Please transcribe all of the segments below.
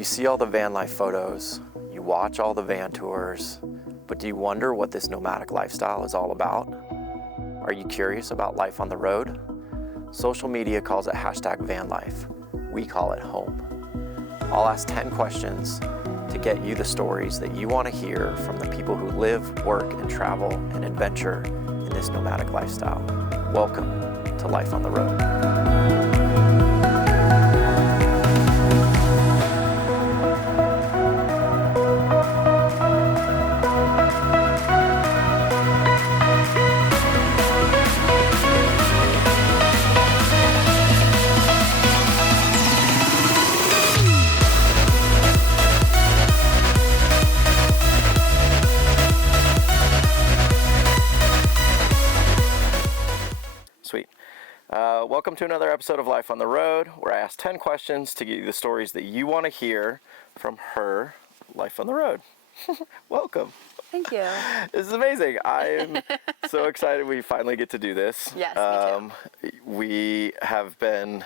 You see all the van life photos, you watch all the van tours, but do you wonder what this nomadic lifestyle is all about? Are you curious about life on the road? Social media calls it #vanlife. We call it home. I'll ask 10 questions to get you the stories that you want to hear from the people who live, work, and travel and adventure in this nomadic lifestyle. Welcome to Life on the Road. Sweet. Welcome to another episode of Life on the Road, where I ask 10 questions to get you the stories that you want to hear from her life on the road. Welcome. Thank you. This is amazing. I'm so excited we finally get to do this. Yes, me too. We have been,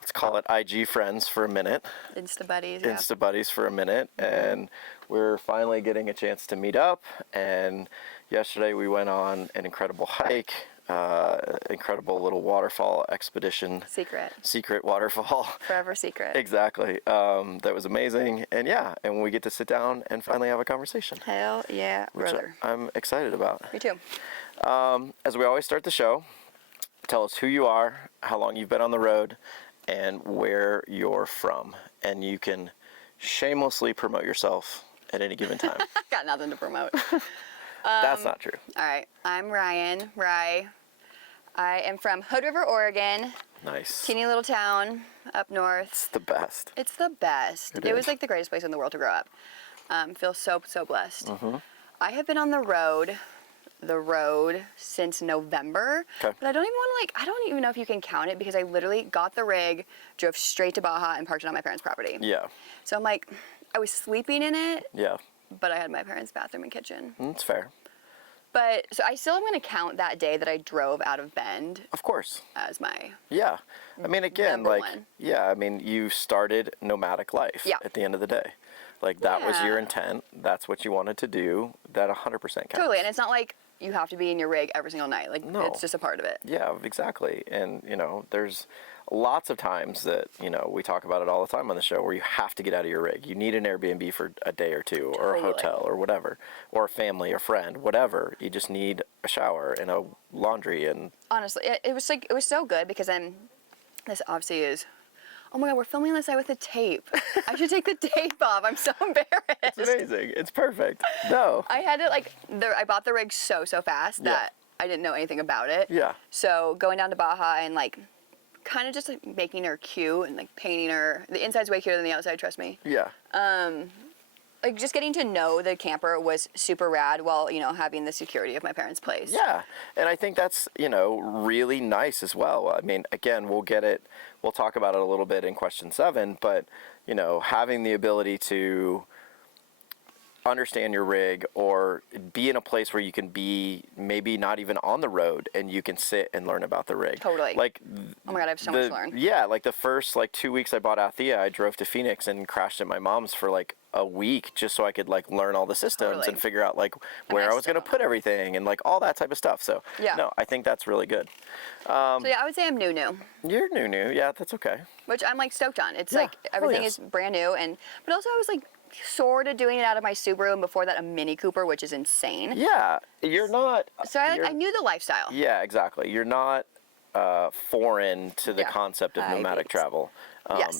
let's call it IG friends for a minute. Insta buddies, yeah. Insta buddies for a minute, and we're finally getting a chance to meet up. And yesterday we went on an incredible hike. Incredible little waterfall expedition. Secret waterfall. Forever secret. Exactly. That was amazing. And yeah, and we get to sit down and finally have a conversation. Hell yeah, brother. I'm excited about. Me too. As we always start the show, tell us who you are, how long you've been on the road, and where you're from. And you can shamelessly promote yourself at any given time. Got nothing to promote. That's not true. All right, I'm Ryan. I am from Hood River, Oregon. Nice. Teeny little town up north. It's the best. It's the best. It was like the greatest place in the world to grow up. Feel so blessed. Mm-hmm. I have been on the road since November. Okay. But I don't even know if you can count it because I literally got the rig, drove straight to Baja, and parked it on my parents' property. Yeah. So I'm like, I was sleeping in it. Yeah. But I had my parents' bathroom and kitchen. That's fair. But, so I still am going to count that day that I drove out of Bend. Of course. As my Yeah. I mean, again, number one. Yeah, I mean, you started nomadic life at the end of the day. Like, that was your intent. That's what you wanted to do. That 100% counts. Totally. And it's not like you have to be in your rig every single night. Like, no. It's just a part of it. Yeah, exactly. And, there's lots of times that, we talk about it all the time on the show where you have to get out of your rig. You need an Airbnb for a day or two, or a hotel or whatever, or a family or friend, whatever. You just need a shower and a laundry and... Honestly, it was so good because this obviously is... Oh my God, we're filming this night with the tape. I should take the tape off. I'm so embarrassed. It's amazing. It's perfect. No. I had to I bought the rig so fast that I didn't know anything about it. Yeah. So going down to Baja and kind of just making her cute and painting her. The inside's way cuter than the outside, trust me. Yeah. Just getting to know the camper was super rad while, having the security of my parents' place. Yeah. And I think that's, really nice as well. I mean, again, we'll talk about it a little bit in question 7, but, having the ability to understand your rig or be in a place where you can be maybe not even on the road and you can sit and learn about the rig. Totally. Oh my God, I have so much to learn. Yeah, the first 2 weeks I bought Althea, I drove to Phoenix and crashed at my mom's for a week just so I could learn all the systems and figure out where I was going to put everything and all that type of stuff. So no, I think that's really good. So yeah, I would say I'm new. You're new. Yeah, that's okay. Which I'm stoked on. It's everything is brand new, but also I was sort of doing it out of my Subaru, and before that a Mini Cooper, which is insane. Yeah, you're not. So I knew the lifestyle. Yeah, exactly. You're not foreign to the concept of nomadic travel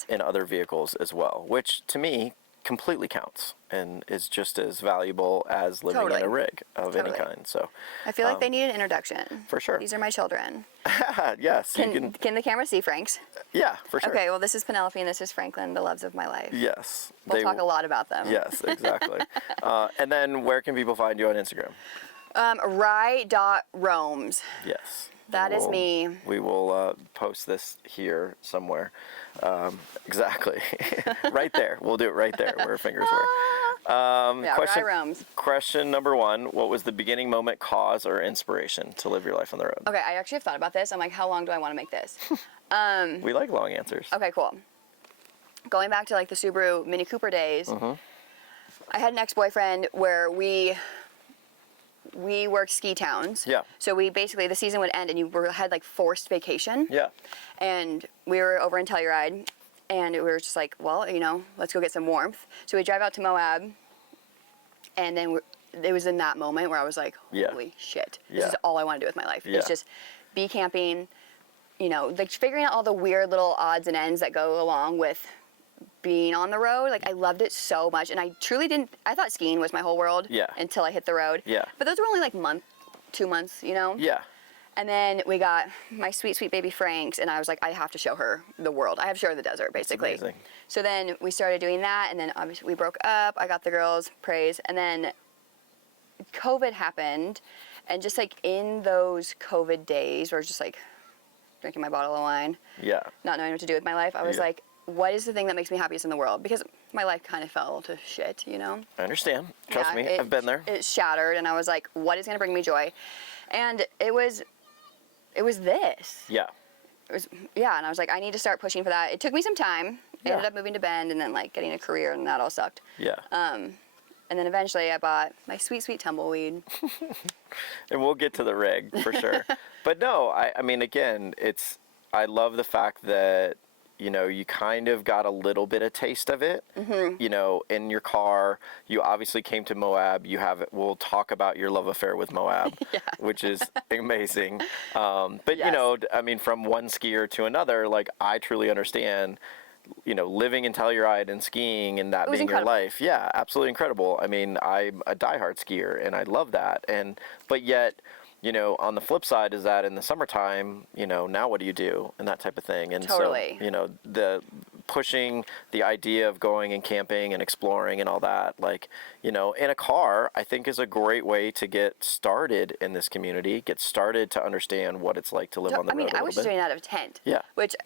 in other vehicles as well, which to me completely counts and is just as valuable as living in a rig of any kind. So I feel like they need an introduction. For sure. These are my children. Yes. Can the camera see Frank's? Yeah, for sure. Okay, well this is Penelope and this is Franklin, the loves of my life. Yes. We'll talk a lot about them. Yes, exactly. And then where can people find you on Instagram? Rye.roams. Yes. That is me. We will post this here somewhere. Exactly. Right there. We'll do it right there where our fingers were. Question number 1. What was the beginning moment, cause, or inspiration to live your life on the road? Okay, I actually have thought about this. I'm like, how long do I want to make this? We like long answers. Okay, cool. going back to like the Subaru Mini Cooper days, I had an ex-boyfriend where we worked ski towns. Yeah. So we basically, the season would end and had like forced vacation. Yeah. And we were over in Telluride and we were just like, well, you know, let's go get some warmth. So we drive out to Moab and then it was in that moment where I was like, holy shit, this is all I want to do with my life. It's just be camping, you know, like figuring out all the weird little odds and ends that go along with being on the road. Like I loved it so much, and I truly didn't. I thought skiing was my whole world. Yeah. Until I hit the road. Yeah. But those were only like 2 months, you know. Yeah. And then we got my sweet, sweet baby Franks, and I was like, I have to show her the world. I have to show her the desert, basically. That's amazing. So then we started doing that, and then obviously we broke up. I got the girls praise, and then COVID happened, and just like in those COVID days, where I was just like drinking my bottle of wine, not knowing what to do with my life, I was like, what is the thing that makes me happiest in the world? Because my life kind of fell to shit, you know? I understand. Trust me, I've been there. It shattered, and I was like, what is going to bring me joy? And it was this. Yeah. It was, and I was like, I need to start pushing for that. It took me some time. I ended up moving to Bend and then like getting a career, and that all sucked. Yeah. And then eventually I bought my sweet, sweet tumbleweed. And we'll get to the rig for sure. But no, I mean, again, I love the fact that, you know, you kind of got a little bit of taste of it, you know, in your car. You obviously came to Moab. We'll talk about your love affair with Moab, which is amazing. But, you know, I mean, from one skier to another, like, I truly understand, you know, living in Telluride and skiing and that being incredible. your life. Yeah, absolutely incredible. I mean, I'm a diehard skier and I love that. But yet, you know, on the flip side is that in the summertime, you know, now what do you do and that type of thing. And totally. So, you know, the pushing the idea of going and camping and exploring and all that, like, you know, in a car, I think is a great way to get started in this community, get started to understand what it's like to live on the road. I mean, I was doing it out of a tent. Yeah. Which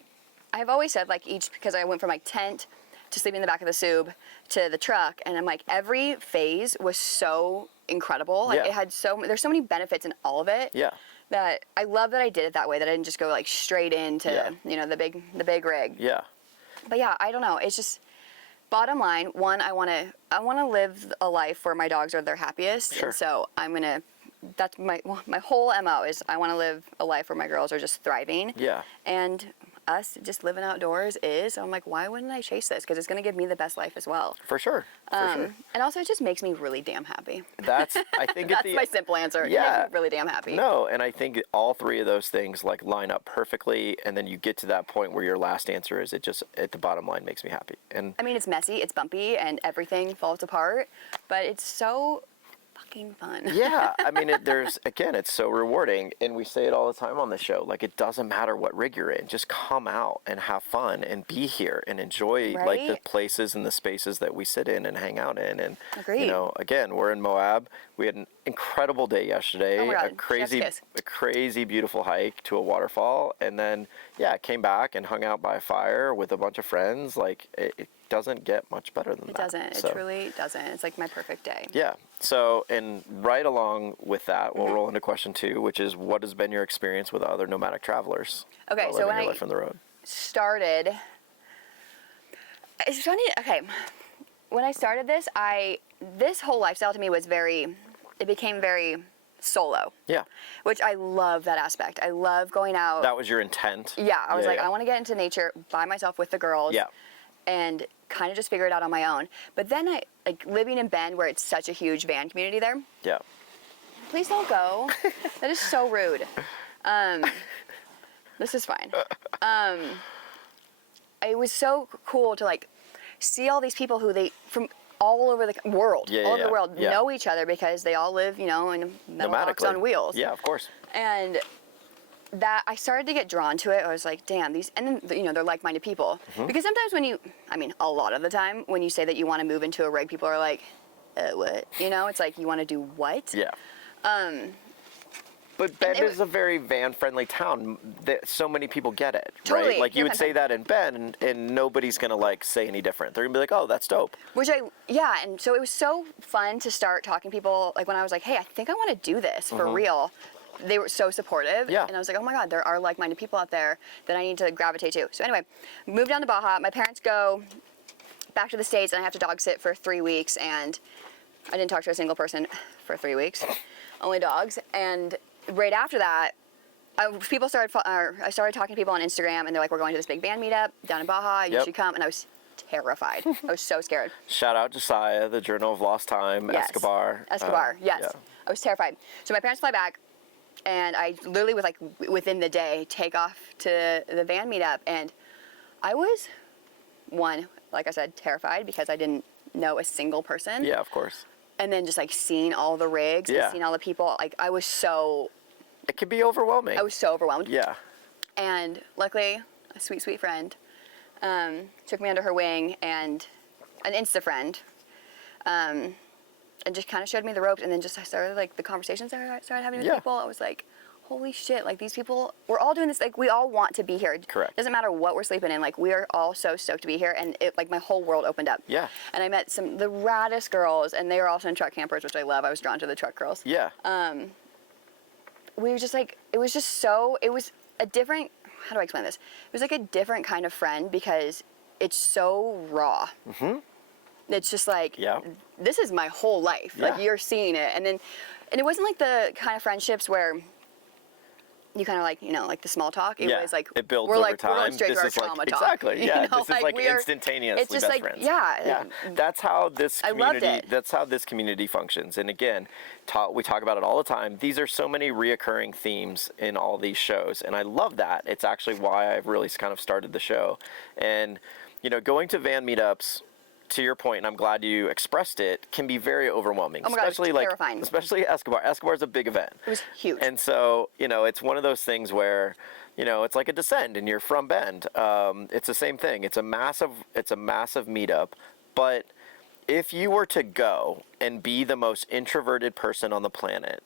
I've always said, like, because I went from like tent to sleeping in the back of the Sub to the truck, and I'm like, every phase was so incredible. Like, it had there's so many benefits in all of it. Yeah. That I love that I did it that way, that I didn't just go like straight into, you know, the big rig. Yeah. But yeah, I don't know. It's just, bottom line, one, I want to live a life where my dogs are their happiest. Sure. And so that's my whole MO is I want to live a life where my girls are just thriving. Yeah. And us just living outdoors so I'm like, why wouldn't I chase this? Because it's going to give me the best life as well. For sure. And also it just makes me really damn happy. I think that's my simple answer. Yeah. It makes me really damn happy. No, and I think all three of those things like line up perfectly, and then you get to that point where your last answer is, it just at the bottom line makes me happy. And I mean, it's messy, it's bumpy, and everything falls apart, but it's so fucking fun. Yeah, I mean, it's so rewarding, and we say it all the time on the show. Like, it doesn't matter what rig you're in, just come out and have fun and be here and enjoy like the places and the spaces that we sit in and hang out in. And you know, again, we're in Moab. We had an incredible day yesterday. Oh my God. A crazy beautiful hike to a waterfall, and then came back and hung out by a fire with a bunch of friends. Like, it doesn't get much better than that. It doesn't. It truly doesn't. It's like my perfect day. Yeah. So, and right along with that, we'll roll into question 2, which is, what has been your experience with other nomadic travelers? Okay, so when I life on the road started, it's funny. Okay, when I started this, this whole lifestyle to me was it became very solo. Yeah. Which I love that aspect. I love going out. That was your intent? Yeah. I was I want to get into nature by myself with the girls. Yeah. And kind of just figure it out on my own. But then living in Bend, where it's such a huge van community there. Yeah. Please don't go. That is so rude. This is fine. It was so cool to see all these people who from all over the world, over the world, know each other because they all live, in a metal box on wheels. Yeah, of course. And that I started to get drawn to it. I was like, damn, and then, they're like-minded people. Because sometimes a lot of the time when you say that you want to move into a rig, people are like, what? It's like, you want to do what? Yeah. But Bend is a very van-friendly town. So many people get it, totally. Right? Like, you would say that in Bend, and nobody's going to, say any different. They're going to be like, oh, that's dope. And so it was so fun to start talking to people, when I was like, hey, I think I want to do this for real. they were so supportive. Yeah. And I was like, oh my God, there are like-minded people out there that I need to gravitate to. So anyway, moved down to Baja. My parents go back to the States, and I have to dog sit for 3 weeks, and I didn't talk to a single person for 3 weeks, only dogs. And right after that, I started talking to people on Instagram, and they're like, we're going to this big band meetup down in Baja, you should come. And I was terrified. I was so scared. Shout out Josiah, the Journal of Lost Time, yes. Escobar. Yes. Yeah. I was terrified. So my parents fly back, and I literally was like, within the day, take off to the band meetup, and I was, like I said, terrified because I didn't know a single person. Yeah, of course. And then just like seeing all the rigs and seeing all the people, like I was so... It can be overwhelming. I was so overwhelmed. Yeah. And luckily, a sweet, sweet friend took me under her wing, and an Insta friend, and just kind of showed me the ropes. And then just I started like the conversations I started having with people. I was like, holy shit! Like these people, we're all doing this. Like we all want to be here. Correct. Doesn't matter what we're sleeping in. Like we are all so stoked to be here, and it like my whole world opened up. Yeah. And I met the raddest girls, and they were also in truck campers, which I love. I was drawn to the truck girls. Yeah. We were just like, it was a different, how do I explain this? It was like a different kind of friend because it's so raw. Mm-hmm. It's just like, this is my whole life. Yeah. Like you're seeing it. And it wasn't like the kind of friendships where you kind of like, like the small talk. It was like, it builds we're over like, time. We're going straight this to our is trauma like, talk. exactly. Yeah. This is like instantaneously it's just best like, friends. Yeah. That's how this I loved community. it. That's how this community functions. And again, we talk about it all the time. These are so many reoccurring themes in all these shows, and I love that. It's actually why I've really kind of started the show. And going to van meetups, to your point, and I'm glad you expressed it, can be very overwhelming. Oh my God, especially terrifying. Especially Escobar. Escobar's a big event. It was huge. And so, it's one of those things where, it's like a descent and you're from Bend. It's the same thing. It's a massive meetup. But if you were to go and be the most introverted person on the planet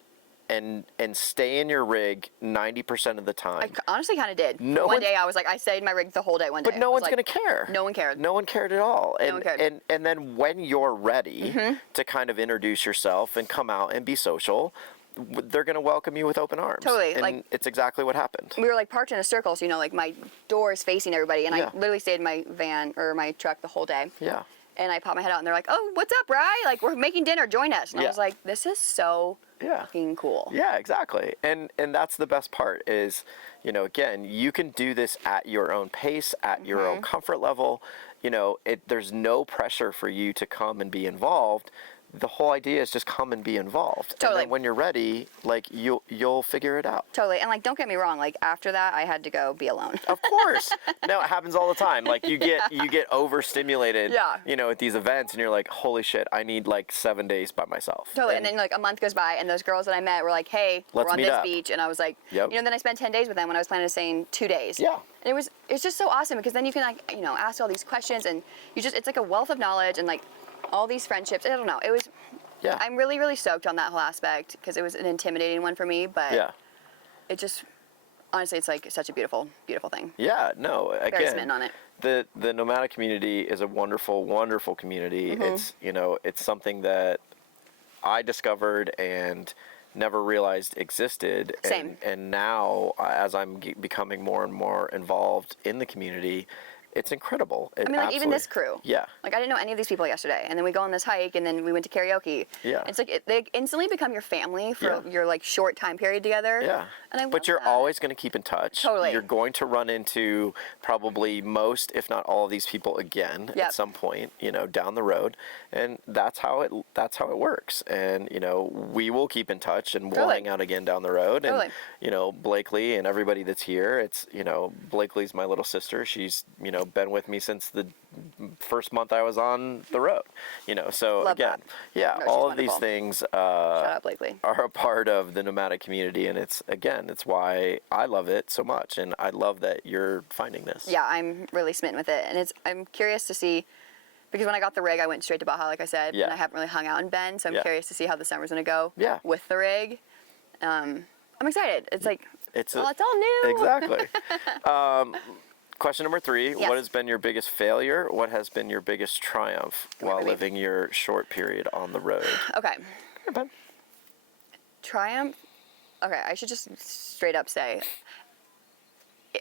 and stay in your rig 90% of the time. I honestly kind of did. One day I was like, I stayed in my rig the whole day one day. But no one's going to care. No one cared. No one cared at all. No one cared. And then when you're ready to kind of introduce yourself and come out and be social, they're going to welcome you with open arms. Totally. And like, it's exactly what happened. We were like parked in a circle, so like my door is facing everybody, and I literally stayed in my van or my truck the whole day. Yeah. And I popped my head out, and they're like, "Oh, what's up, Rye? Like, we're making dinner. Join us." And I was like, "This is so fucking cool." Yeah, exactly. And that's the best part is, again, you can do this at your own pace, at your own comfort level. There's no pressure for you to come and be involved. The whole idea is just come and be involved. Totally. And then when you're ready, like you'll figure it out. Totally. And like, don't get me wrong. Like after that, I had to go be alone. Of course. No, it happens all the time. Like you get overstimulated. At these events, and you're like, holy shit, I need like 7 days by myself. Totally. And then like a month goes by, and those girls that I met were like, hey, we're on this beach, and I was like, then I spent 10 days with them when I was planning on staying 2 days. Yeah. And it's just so awesome because then you can like ask all these questions, and it's like a wealth of knowledge and like all these friendships. I don't know. It was. Yeah. I'm really, really stoked on that whole aspect because it was an intimidating one for me, but it just honestly, it's like such a beautiful, beautiful thing. Yeah. No. Again, very smitten on it. The nomadic community is a wonderful, wonderful community. It's it's something that I discovered and never realized existed. Same. And now, as I'm becoming more and more involved in the community, it's incredible. Like even this crew. Yeah. Like I didn't know any of these people yesterday, and then we go on this hike, and then we went to karaoke. Yeah. It's like they instantly become your family for your like short time period together. Yeah. And but you're always going to keep in touch. Totally. You're going to run into probably most, if not all of these people again at some point, down the road, and that's how it works. And we will keep in touch, and we'll hang out again down the road. And Blakely and everybody that's here. It's Blakely's my little sister. She's been with me since the first month I was on the road, so love again, that. all of these things shout out Blakely. are a part of the nomadic community, and it's why I love it so much, and I love that you're finding this. Yeah, I'm really smitten with it, and I'm curious to see, because when I got the rig, I went straight to Baja, like I said, and I haven't really hung out in Bend, so I'm curious to see how the summer's gonna go with the rig. I'm excited. It's like, it's all new. Exactly. Question number 3, what has been your biggest failure? What has been your biggest triumph while living your short period on the road? Okay. Come on, Triumph, okay, I should just straight up say,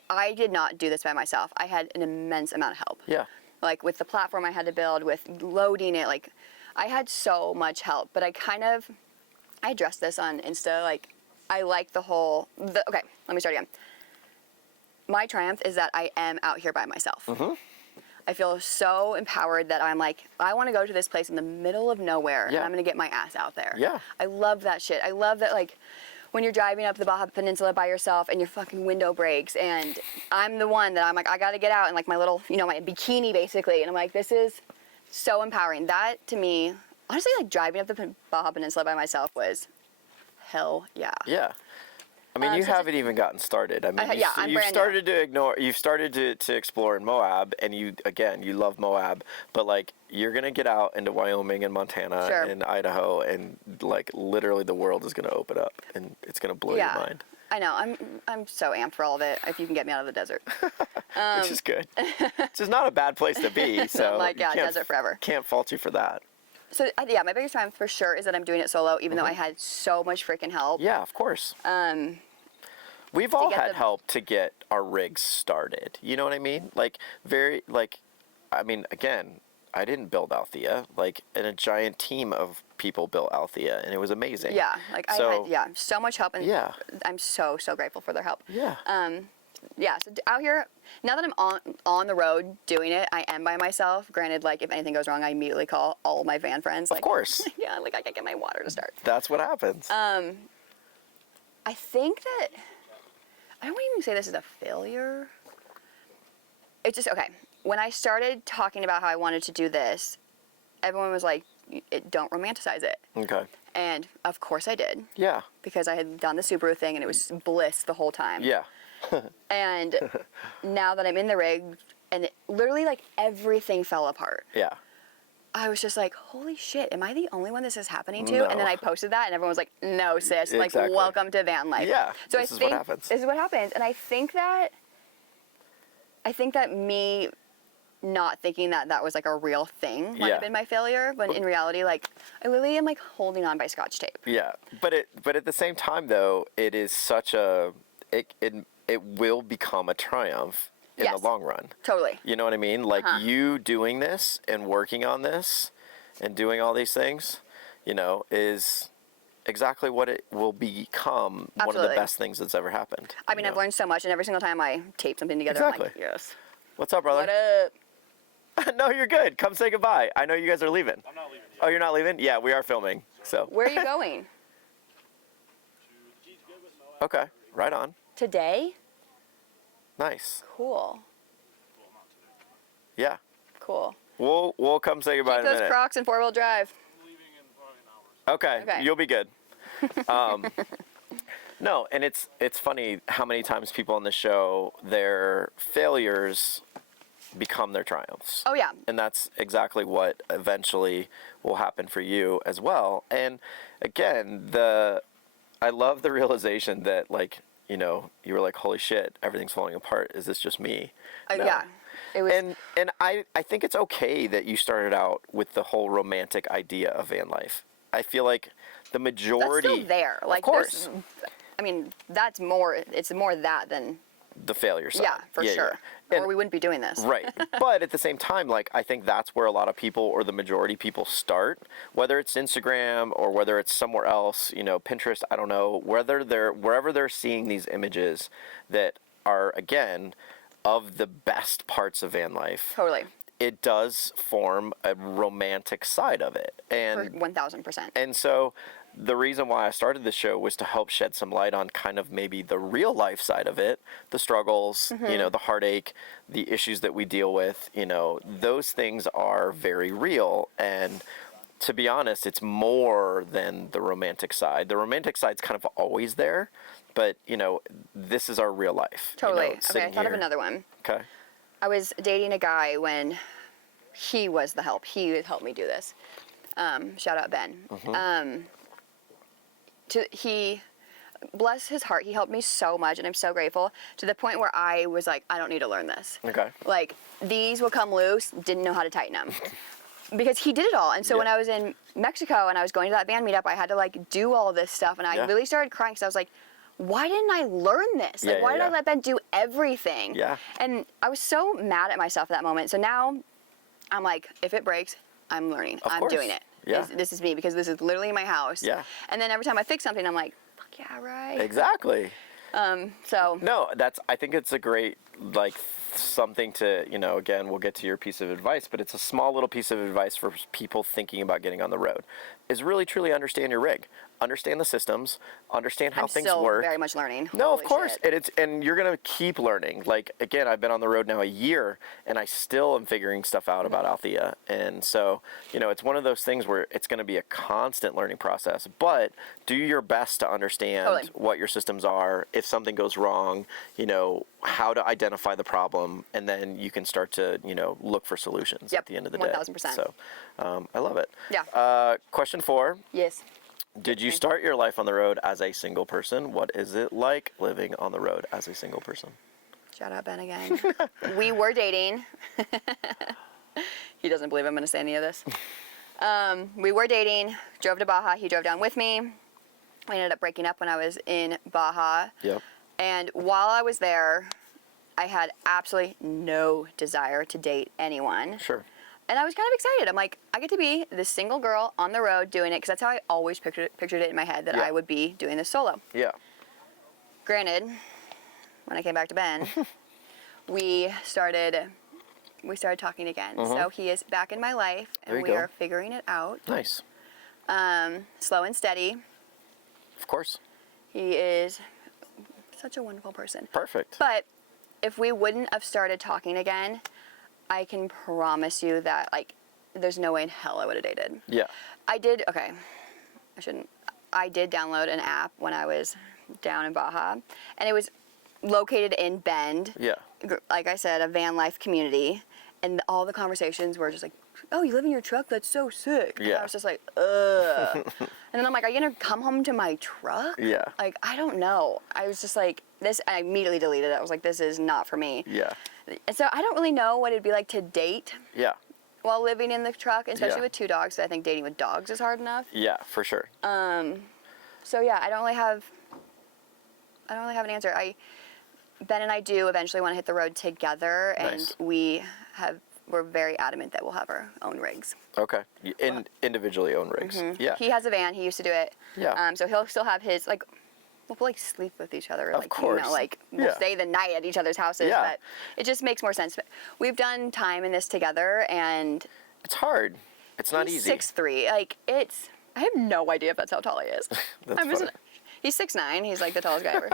I did not do this by myself. I had an immense amount of help. Yeah. Like with the platform I had to build, with loading it, like I had so much help, but I addressed this on Insta, like I like okay, let me start again. My triumph is that I am out here by myself. Mm-hmm. I feel so empowered that I'm like, I want to go to this place in the middle of nowhere and I'm going to get my ass out there. Yeah. I love that shit. I love that, like, when you're driving up the Baja Peninsula by yourself and your fucking window breaks and I'm the one that I'm like, I got to get out in like my little, my bikini basically. And I'm like, this is so empowering. That to me, honestly, like driving up the Baja Peninsula by myself was hell yeah. Yeah. I mean, you haven't even gotten started. I mean, you've started to explore in Moab, and you love Moab, but like you're gonna get out into Wyoming and Montana and Idaho, and like literally the world is gonna open up, and it's gonna blow your mind. I know. I'm so amped for all of it. If you can get me out of the desert, which is good. Which is not a bad place to be. So like desert forever. Can't fault you for that. So yeah, my biggest triumph for sure is that I'm doing it solo, even though I had so much freaking help. Yeah, of course. We've all had help to get our rigs started. You know what I mean? Again, I didn't build Althea. And a giant team of people built Althea, and it was amazing. Yeah, I had so much help, and I'm so grateful for their help. Yeah. So out here, now that I'm on the road doing it, I am by myself. Granted, if anything goes wrong, I immediately call all of my van friends. Of course. Yeah, I can't get my water to start. That's what happens. I think that, I don't even say this is a failure. It's just, okay, when I started talking about how I wanted to do this, everyone was like, don't romanticize it. Okay. And of course I did. Yeah. Because I had done the Subaru thing and it was bliss the whole time. Yeah. And now that I'm in the rig and literally everything fell apart. Yeah. I was just like, holy shit, am I the only one this is happening to? No. And then I posted that and everyone was like, no, sis, Exactly. welcome to van life. Yeah, so this is what happens. This is what happens. And I think that me not thinking that was a real thing might have been my failure, but in reality, I literally am holding on by Scotch tape. Yeah, but at the same time though, it is such a, it will become a triumph in the long run. Totally. You know what I mean? You doing this and working on this and doing all these things, is exactly what it will become. Absolutely. One of the best things that's ever happened. I mean, I've learned so much, and every single time I tape something together, Exactly. I'm like, yes. What's up, brother? What up? No, you're good. Come say goodbye. I know you guys are leaving. I'm not leaving yet. Oh, you're not leaving? Yeah, we are filming. So. Where are you going? Okay, right on. Today? Nice. Cool. Yeah. Cool. We'll come say goodbye Keep in a those minute. Crocs in 4-wheel drive. I'm leaving in probably an hour. Okay, you'll be good. No, and it's funny how many times people on the show, their failures become their triumphs. Oh yeah. And that's exactly what eventually will happen for you as well. And again, I love the realization that you were like, holy shit, everything's falling apart. Is this just me? No. Yeah. It was. And I think it's okay that you started out with the whole romantic idea of van life. I feel like the majority. That's still there. Of course. I mean, that's more. It's more that than the failure side. Yeah, for sure. And, or we wouldn't be doing this. Right. But at the same time, I think that's where a lot of people, or the majority people, start. Whether it's Instagram or whether it's somewhere else, Pinterest, I don't know. Wherever they're seeing these images that are, again, of the best parts of van life. Totally. It does form a romantic side of it. And 1000%. And so the reason why I started the show was to help shed some light on kind of maybe the real life side of it, the struggles, the heartache, the issues that we deal with, those things are very real. And to be honest, it's more than the romantic side. The romantic side's kind of always there, but this is our real life. Totally. Okay, I thought of another one. Okay. I was dating a guy when he was the help. He would help me do this. Shout out Ben. He, bless his heart, he helped me so much, and I'm so grateful, to the point where I was like, I don't need to learn this. Okay. These will come loose, didn't know how to tighten them. because he did it all. And so Yeah. when I was in Mexico and I was going to that band meetup, I had to like do all this stuff, and I Yeah. really started crying because I was like, why didn't I learn this? Like, Yeah, why yeah, did I yeah. let Ben do everything? Yeah. And I was so mad at myself at that moment. So now I'm like, if it breaks, I'm learning. Of I'm course. doing it. Yeah. This is me, because this is literally my house. Yeah. And then every time I fix something, I'm like, fuck yeah, right. Exactly. So No, I think it's a great, like, something to, again, we'll get to your piece of advice, but it's a small little piece of advice for people thinking about getting on the road, is really truly understand your rig, understand the systems, understand how I'm things still work. very much learning. No, of Holy course, shit. and you're gonna keep learning. Like, again, I've been on the road now a year, and I still am figuring stuff out about Althea, and so it's one of those things where it's gonna be a constant learning process. But do your best to understand Totally. what your systems are. If something goes wrong, how to identify the problem, and then you can start to look for solutions Yep, at the end of the day. 1000%. So, I love it. Yeah. Question 4. Yes. Did you start your life on the road as a single person? What is it like living on the road as a single person? Shout out Ben again. We were dating. He doesn't believe I'm going to say any of this. We were dating, drove to Baja. He drove down with me. We ended up breaking up when I was in Baja. Yep. And while I was there, I had absolutely no desire to date anyone. Sure. And I was kind of excited. I'm like, I get to be this single girl on the road doing it, because that's how I always pictured it in my head, that Yeah. I would be doing this solo. Yeah. Granted, when I came back to Ben, we started talking again. So he is back in my life, There and you we go. are figuring it out. Nice. Slow and steady. Of course. He is such a wonderful person. Perfect. But if we wouldn't have started talking again, I can promise you that, like, there's no way in hell I would have dated. Yeah. I did download an app when I was down in Baja, and it was located in Bend. Yeah. Like I said, a van life community, and all the conversations were just like, oh, you live in your truck? That's so sick. And Yeah. I was just like, ugh. And then I'm like, are you gonna come home to my truck? Yeah. Like, I don't know. I was just like, this, I immediately deleted it. I was like, this is not for me. Yeah. And so I don't really know what it'd be like to date Yeah. while living in the truck, especially Yeah. with 2 dogs. I think dating with dogs is hard enough. Yeah, for sure. So yeah, I don't really have an answer. Ben and I do eventually want to hit the road together, and Nice. we're very adamant that we'll have our own rigs. Okay. Individually owned rigs. Yeah. He has a van. He used to do it. Yeah. So he'll still have his, like, we'll like sleep with each other. Of like, course. We'll Yeah. stay the night at each other's houses. Yeah. But it just makes more sense. But we've done time in this together, and It's hard. It's not he's easy. 6'3". Like, I have no idea if that's how tall he is. That's funny. He's 6'9". He's like the tallest guy ever.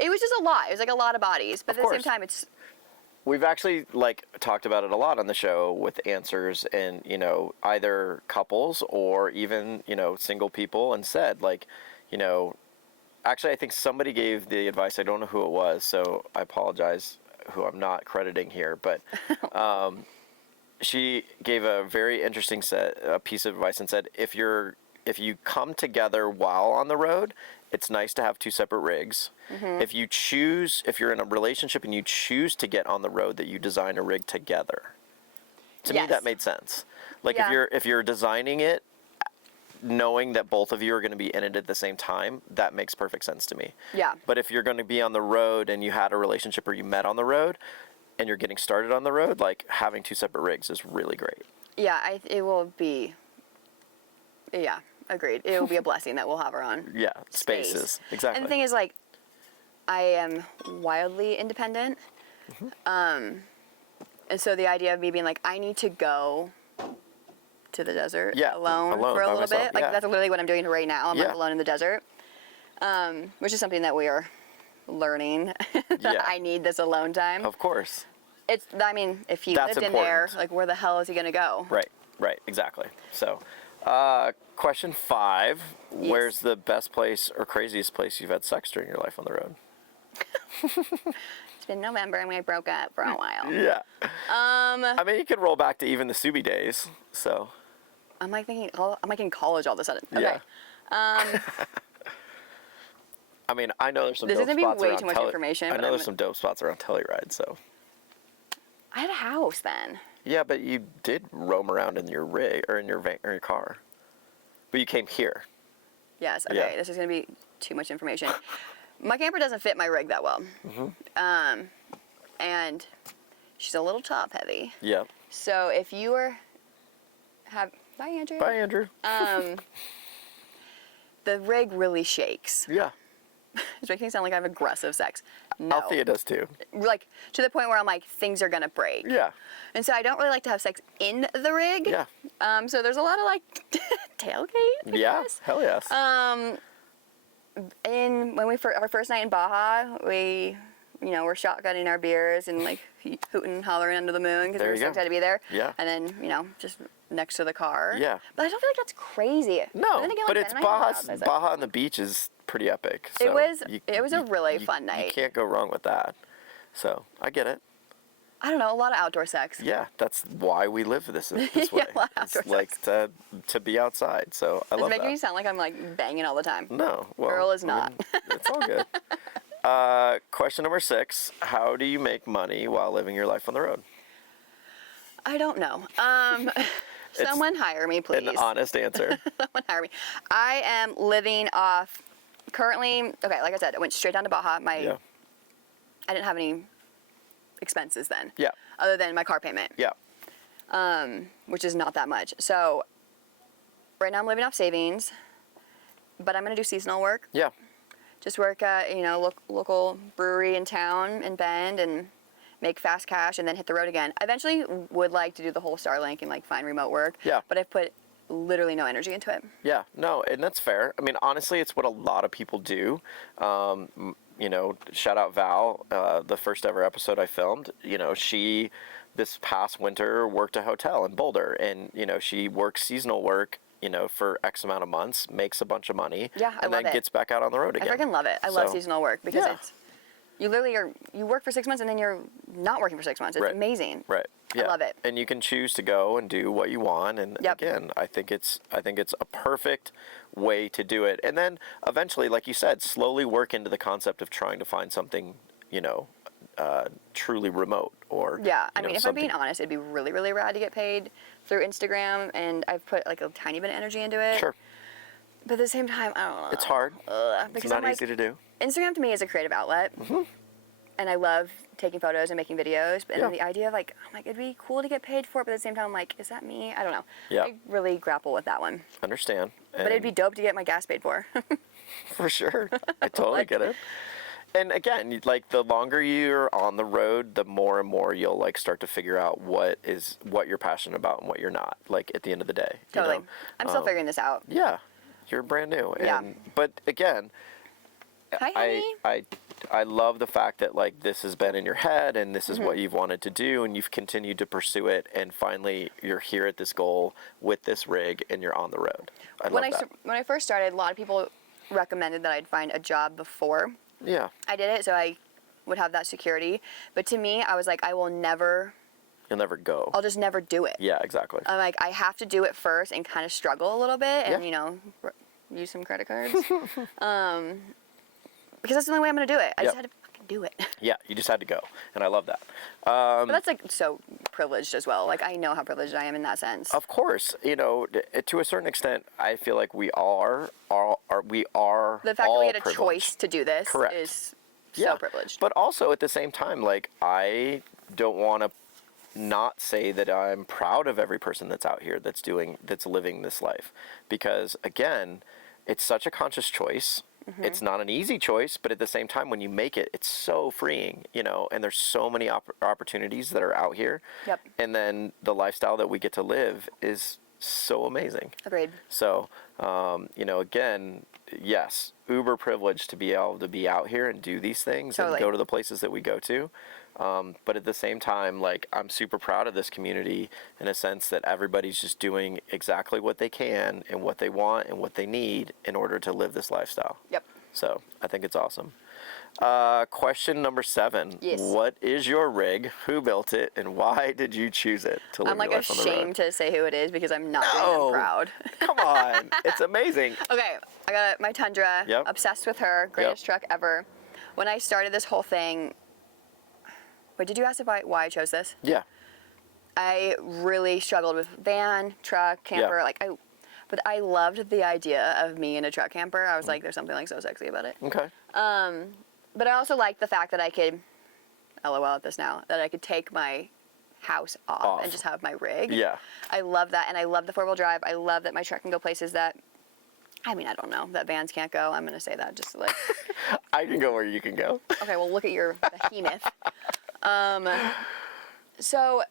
It was just a lot. It was like a lot of bodies. But Of at the same course. time, it's, We've actually talked about it a lot on the show with answers, and either couples or even single people, and said actually I think somebody gave the advice. I don't know who it was, so I apologize who I'm not crediting here, but she gave a very interesting piece of advice and said if you come together while on the road, it's nice to have 2 separate rigs. If you're in a relationship and you choose to get on the road, that you design a rig together. To me, Yes. that made sense. Like, Yeah. if you're designing it, knowing that both of you are going to be in it at the same time, that makes perfect sense to me. yeah. But if you're going to be on the road and you had a relationship or you met on the road and you're getting started on the road, like, having 2 separate rigs is really great. Yeah, it will be, yeah, agreed. It will be a blessing that we'll have our own Yeah, space. spaces. Exactly. And the thing is, like, I am wildly independent. And so the idea of me being like, I need to go to the desert alone for a by little myself, bit. Like, yeah. that's literally what I'm doing right now. I'm like Yeah. alone in the desert, which is something that we are learning. Yeah. I need this alone time. Of course. If he That's lived in there, important. like, where the hell is he gonna go? Right, exactly. So, question 5, Yes. where's the best place or craziest place you've had sex during your life on the road? It's been November and we broke up for a while. Yeah. I mean, you could roll back to even the Subi days, so. I'm like thinking, I'm like in college all of a sudden. Okay. Yeah. I mean, I know there's some This dope is gonna be spots way around too much information, I but know I'm- there's some dope spots around Telluride, so. I had a house then. Yeah, but you did roam around in your rig or in your van or your car. But you came here. Yes. Okay. Yeah. This is gonna be too much information. My camper doesn't fit my rig that well. And she's a little top heavy. Yeah. So if you were bye Andrew. Bye, Andrew. The rig really shakes. Yeah. It's making me sound like I have aggressive sex. No. Althea does too. Like to the point where I'm like, things are gonna break. Yeah. And so I don't really like to have sex in the rig. Yeah. So there's a lot of like tailgate. I guess. Hell yes. And when our first night in Baja, we, we're shotgunning our beers and like hooting and hollering under the moon because we were so excited to be there. Yeah. And then, just next to the car. Yeah. But I don't feel like that's crazy. No, then again, but like, it's Ben and I hung out, Baja on the beach is pretty epic. So it was a really fun night. You can't go wrong with that. So I get it. I don't know, a lot of outdoor sex. Yeah, that's why we live this way. Yeah, a lot of outdoor it's like to be outside. So I love that. It's making me sound like I'm like banging all the time. No, well, Girl is not. It's all good. Question number 6: how do you make money while living your life on the road? I don't know. Someone hire me, please. An honest answer. Someone hire me. I am living off currently. Okay, like I said, I went straight down to Baja. I didn't have any expenses then. Yeah. Other than my car payment. Yeah. Which is not that much. So right now I'm living off savings, but I'm gonna do seasonal work. Yeah. Just work at local brewery in town in Bend and make fast cash and then hit the road again. I eventually would like to do the whole Starlink and like find remote work. Yeah. But I've put literally no energy into it. Yeah. No, and that's fair. I mean, honestly, it's what a lot of people do. Shout out Val, the first ever episode I filmed. She this past winter worked a hotel in Boulder, and she works seasonal work. For X amount of months, makes a bunch of money. Yeah, I and love then it. gets back out on the road again. I freaking love it. I love seasonal work because it's you literally you work for 6 months and then you're not working for 6 months. It's amazing. Right. Yeah. I love it. And you can choose to go and do what you want. And again, I think it's a perfect way to do it. And then eventually, like you said, slowly work into the concept of trying to find something, truly remote or I mean, if I'm being honest, it'd be really, really rad to get paid through Instagram, and I've put like a tiny bit of energy into it. Sure. But at the same time, I don't know. It's hard. Because it's not easy to do. Instagram to me is a creative outlet. And I love taking photos and making videos. But then the idea of I'm like, it'd be cool to get paid for it, but at the same time, I'm like, is that me? I don't know. Yeah. I really grapple with that one. Understand. But it'd be dope to get my gas paid for. For sure. I totally get it. And again, like the longer you're on the road, the more and more you'll like start to figure out what you're passionate about and what you're not. Like at the end of the day. Totally. I'm still figuring this out. Yeah. You're brand new. Yeah. But again, Hi, honey. I love the fact that like this has been in your head and this is what you've wanted to do and you've continued to pursue it and finally you're here at this goal with this rig and you're on the road. I love that. When I first started, a lot of people recommended that I'd find a job before I did it, so I would have that security. But to me, I was like, You'll never go. I'll just never do it. Yeah, exactly. I'm like, I have to do it first and kind of struggle a little bit and, use some credit cards. Because that's the only way I'm going to do it. I just had to fucking do it. Yeah, you just had to go. And I love that. But that's like so privileged as well. Like I know how privileged I am in that sense. Of course. To a certain extent, I feel like we are the fact that we had a choice to do this is so privileged. But also at the same time, like I don't want to not say that I'm proud of every person that's out here that's living this life. Because again, it's such a conscious choice. It's not an easy choice, but at the same time, when you make it, it's so freeing, and there's so many opportunities that are out here. Yep. And then the lifestyle that we get to live is so amazing. Agreed. So, again, yes, uber privileged to be able to be out here and do these things and go to the places that we go to. But at the same time, like I'm super proud of this community in a sense that everybody's just doing exactly what they can and what they want and what they need in order to live this lifestyle. Yep. So I think it's awesome. Question number 7. Yes. What is your rig? Who built it? And why did you choose it to live your life on the road? I'm ashamed to say who it is because I'm not doing them proud. Come on. It's amazing. Okay. I got my Tundra. Yep. Obsessed with her. Greatest truck ever. When I started this whole thing... Wait, did you ask why I chose this? Yeah. I really struggled with van, truck, camper. But I loved the idea of me in a truck camper. I was like, there's something like so sexy about it. Okay. But I also liked the fact that I could, LOL at this now, that I could take my house off and just have my rig. Yeah. I love that, and I love the 4-wheel drive. I love that my truck can go places that, I mean, I don't know, that vans can't go. I'm gonna say that just to, like. I can go where you can go. Okay, well, look at your behemoth. So.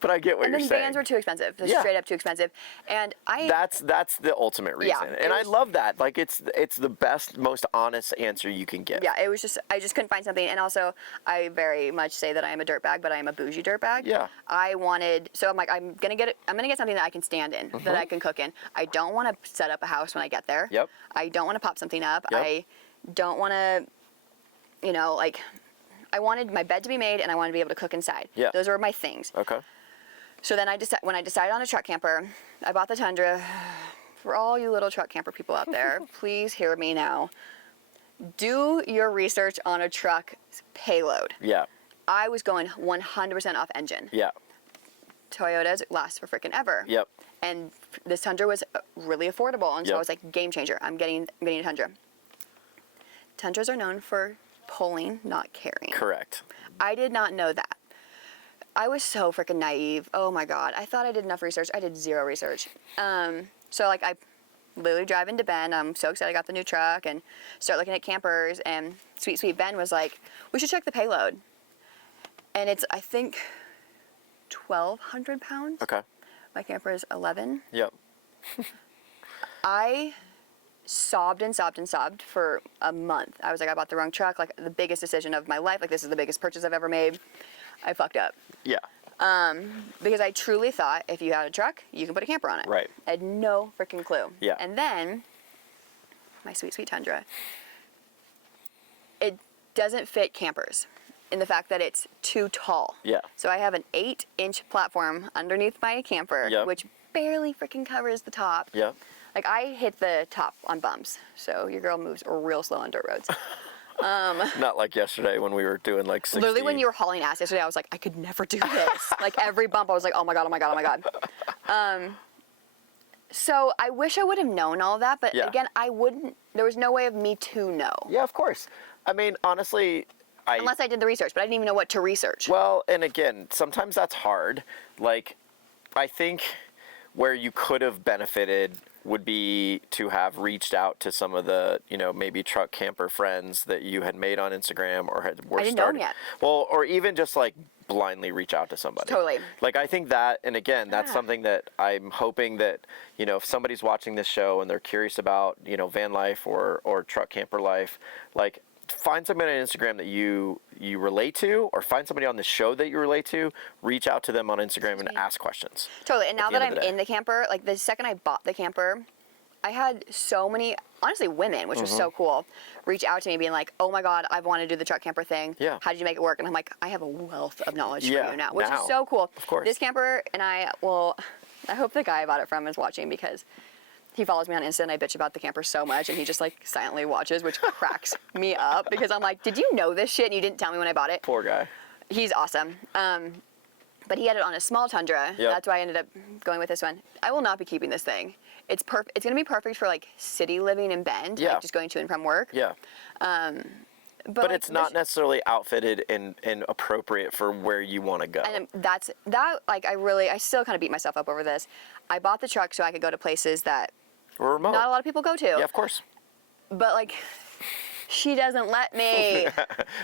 But I get what you're saying. And then vans were too expensive. They're straight up too expensive. And That's the ultimate reason. Yeah, and I love that. Like, it's the best, most honest answer you can get. Yeah, it was just, I just couldn't find something. And also, I very much say that I am a dirtbag, but I am a bougie dirtbag. Yeah. I wanted, so I'm like, I'm gonna get something that I can stand in, that I can cook in. I don't want to set up a house when I get there. Yep. I don't want to pop something up. Yep. I don't want to, you know, like, I wanted my bed to be made and I wanted to be able to cook inside. Yeah. Those were my things. Okay. So then when I decided on a truck camper, I bought the Tundra. For all you little truck camper people out there, please hear me now. Do your research on a truck's payload. Yeah. I was going 100% off engine. Yeah. Toyotas last for freaking ever. Yep. And this Tundra was really affordable, and so Yep. I was like, game changer. I'm getting a Tundra. Tundras are known for pulling, not carrying. Correct. I did not know that. I was so freaking naive. Oh my God. I thought I did enough research. I did zero research. So like I literally drive into Ben. I'm so excited I got the new truck and start looking at campers, and sweet Ben was like, we should check the payload. And it's, I think, 1,200 pounds. Okay. My camper is 11. Yep. I sobbed and sobbed and sobbed for a month. I was like, I bought the wrong truck. Like, the biggest decision of my life. Like, this is the biggest purchase I've ever made. I fucked up. Yeah. Because I truly thought if you had a truck, you can put a camper on it. Right. I had no freaking clue. Yeah. And then, my sweet Tundra, it doesn't fit campers in the fact that it's too tall. Yeah. So I have an 8-inch platform underneath my camper, Yep. which barely freaking covers the top. Yep. Like, I hit the top on bumps, so your girl moves real slow on dirt roads. Not like yesterday when we were doing like 60. Literally, when you were hauling ass yesterday, I was like, I could never do this. Like, every bump, I was like, oh my God, oh my God, oh my God. So I wish I would have known all of that, but Yeah. again, I wouldn't, there was no way of me to know. Yeah, of course. I mean, honestly, Unless I did the research, but I didn't even know what to research. Well, and again, sometimes that's hard. Like, I think where you could have benefited would be to have reached out to some of the, you know, maybe truck camper friends that you had made on Instagram or were I didn't know them yet. Well, or even just like blindly reach out to somebody. Totally. Like, I think that, and again, that's something that I'm hoping that, you know, if somebody's watching this show and they're curious about, you know, van life or truck camper life, like, find somebody on Instagram that you relate to, or find somebody on the show that you relate to, reach out to them on Instagram and ask questions. Totally. And now the that end I'm of the in the camper, like the second I bought the camper, I had so many, honestly, women, which was so cool, reach out to me being like, oh my God, I want to do the truck camper thing. Yeah. How did you make it work? And I'm like, I have a wealth of knowledge Yeah, for you now, which now. is so cool. Of course. This camper, and I hope the guy I bought it from is watching, because he follows me on Insta and I bitch about the camper so much, and he just like silently watches, which cracks me up, because I'm like, did you know this shit and you didn't tell me when I bought it? Poor guy. He's awesome. But he had it on a small Tundra. Yep. That's why I ended up going with this one. I will not be keeping this thing. It's going to be perfect for like city living in Bend, Yeah. like just going to and from work. Yeah. But like, it's not necessarily outfitted and appropriate for where you want to go. And like I still kind of beat myself up over this. I bought the truck so I could go to places that Or remote. not a lot of people go to. Yeah, of course. But like, she doesn't let me.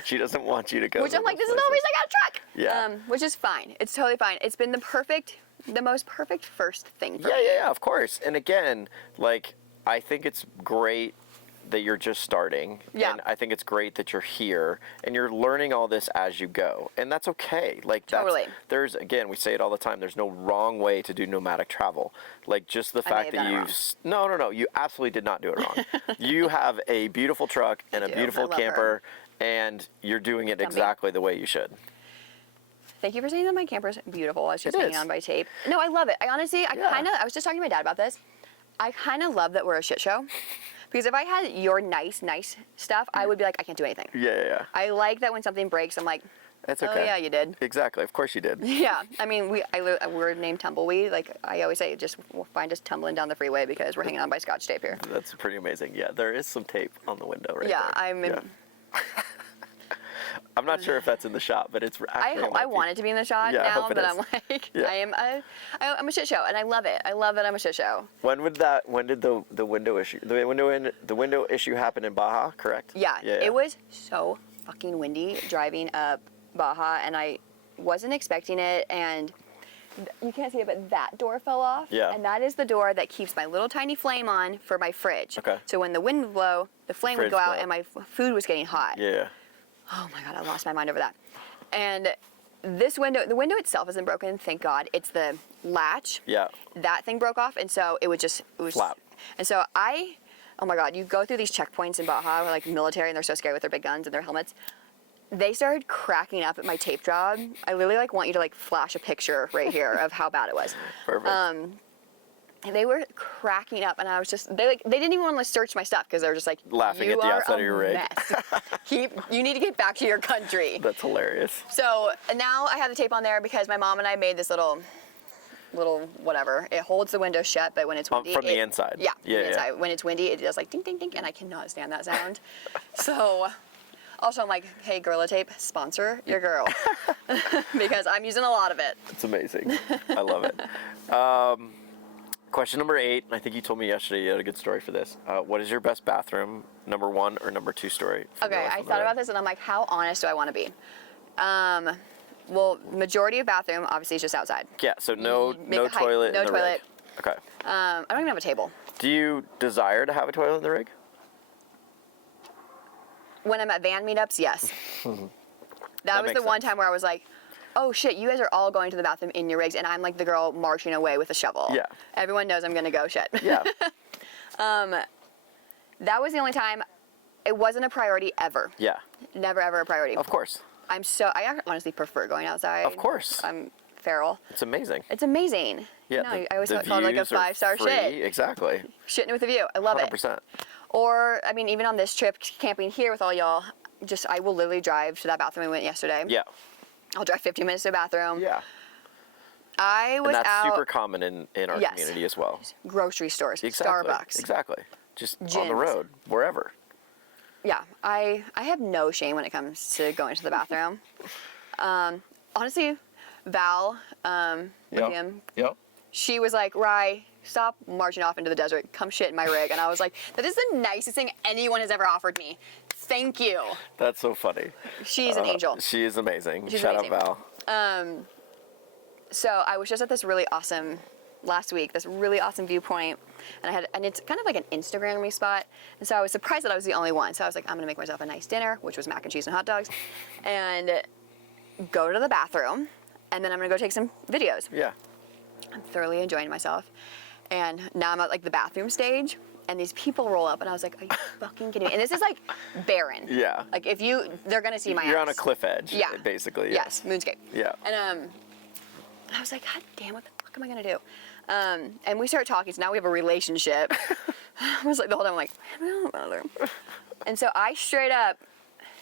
She doesn't want you to go. Which to I'm like, those this is the whole places. reason I got a truck. Yeah. Which is fine. It's totally fine. It's been the most perfect first thing for me. Yeah, of course. And again, like, I think it's great that you're just starting. Yeah. And I think it's great that you're here and you're learning all this as you go. And that's okay. Like, Totally. There's, again, we say it all the time, there's no wrong way to do nomadic travel. Like, just the fact that no, you absolutely did not do it wrong. You have a beautiful truck and a beautiful I love camper, and you're doing it exactly the way you should. Thank you for saying that my camper's beautiful. I was just hanging is. on by tape. No, I love it. I honestly, I was just talking to my dad about this. I kind of love that we're a shit show. Because if I had your nice stuff, I would be like, I can't do anything. Yeah. I like that when something breaks, I'm like, It's okay. Oh yeah, you did. Exactly. Of course you did. Yeah. I mean, we're named Tumbleweed. Like I always say, just find us tumbling down the freeway because we're hanging on by Scotch tape here. That's pretty amazing. Yeah, there is some tape on the window right yeah, there. I'm not sure if that's in the shot, but it's actually. I want it to be in the shot now that I'm like, I'm a shit show, and I love it. I love that I'm a shit show. When did the window issue happen in Baja? Correct. Yeah. It was so fucking windy driving up Baja, and I wasn't expecting it, and you can't see it, but that door fell off. Yeah. And that is the door that keeps my little tiny flame on for my fridge. Okay. So when the wind would blow, the flame would go out, and my food was getting hot. Yeah. Oh my God, I lost my mind over that. And the window itself isn't broken, thank God. It's the latch. Yeah. That thing broke off, and so it was flap. And so oh my God, you go through these checkpoints in Baja, where like military, and they're so scary with their big guns and their helmets. They started cracking up at my tape job. I literally like want you to like flash a picture right here of how bad it was. Perfect. They were cracking up, and I was just they didn't even want to search my stuff because they were just like laughing at the outside of your rig. You need to get back to your country. That's hilarious. So now I have the tape on there because my mom and I made this little whatever. It holds the window shut, but when it's windy, from the inside. Yeah, from the inside. When it's windy, it does like ding ding ding, and I cannot stand that sound. So. Also, I'm like, hey, Gorilla Tape, sponsor your girl. Because I'm using a lot of it. It's amazing. I love it. Question number 8. I think you told me yesterday you had a good story for this. What is your best bathroom, number 1 or number 2 story? Okay, I thought about this, and I'm like, how honest do I want to be? Well, majority of bathroom, obviously, is just outside. Yeah, so no toilet in the rig. Okay. I don't even have a table. Do you desire to have a toilet in the rig? When I'm at van meetups, yes. That was the one time where I was like, oh shit, you guys are all going to the bathroom in your rigs, and I'm like the girl marching away with a shovel. Yeah. Everyone knows I'm gonna go shit. Yeah. That was the only time. It wasn't a priority ever. Yeah. Never ever a priority. Of course. I honestly prefer going outside. Of course. I'm feral. It's amazing. It's amazing. Yeah. No, I always call it like a 5-star shit. Exactly. Shitting with a view. I love 100%. it. Or, I mean, even on this trip, camping here with all y'all, I will literally drive to that bathroom we went yesterday. Yeah. I'll drive 15 minutes to the bathroom. Yeah. And that's super common in our community as well. Grocery stores, Exactly. Starbucks. Exactly. Just gyms. on the road, wherever. Yeah, I have no shame when it comes to going to the bathroom. Honestly, Val, with him, she was like, Rye, stop marching off into the desert. Come shit in my rig. And I was like, that is the nicest thing anyone has ever offered me. Thank you. That's so funny. She's an angel. She is amazing. She's Shout amazing. out Val. So I was just at this really awesome, last week, this really awesome viewpoint. And it's kind of like an Instagram-y spot. And so I was surprised that I was the only one. So I was like, I'm going to make myself a nice dinner, which was mac and cheese and hot dogs, and go to the bathroom. And then I'm going to go take some videos. Yeah. I'm thoroughly enjoying myself. And now I'm at like the bathroom stage, and these people roll up, and I was like, are you fucking kidding me? And this is like barren. Yeah. Like they're gonna see my You're ass. on a cliff edge. Yeah. Basically. Yes, moonscape. Yeah. And I was like, God damn, what the fuck am I gonna do? And we start talking, so now we have a relationship. I was like, the whole time I'm like, and so I straight up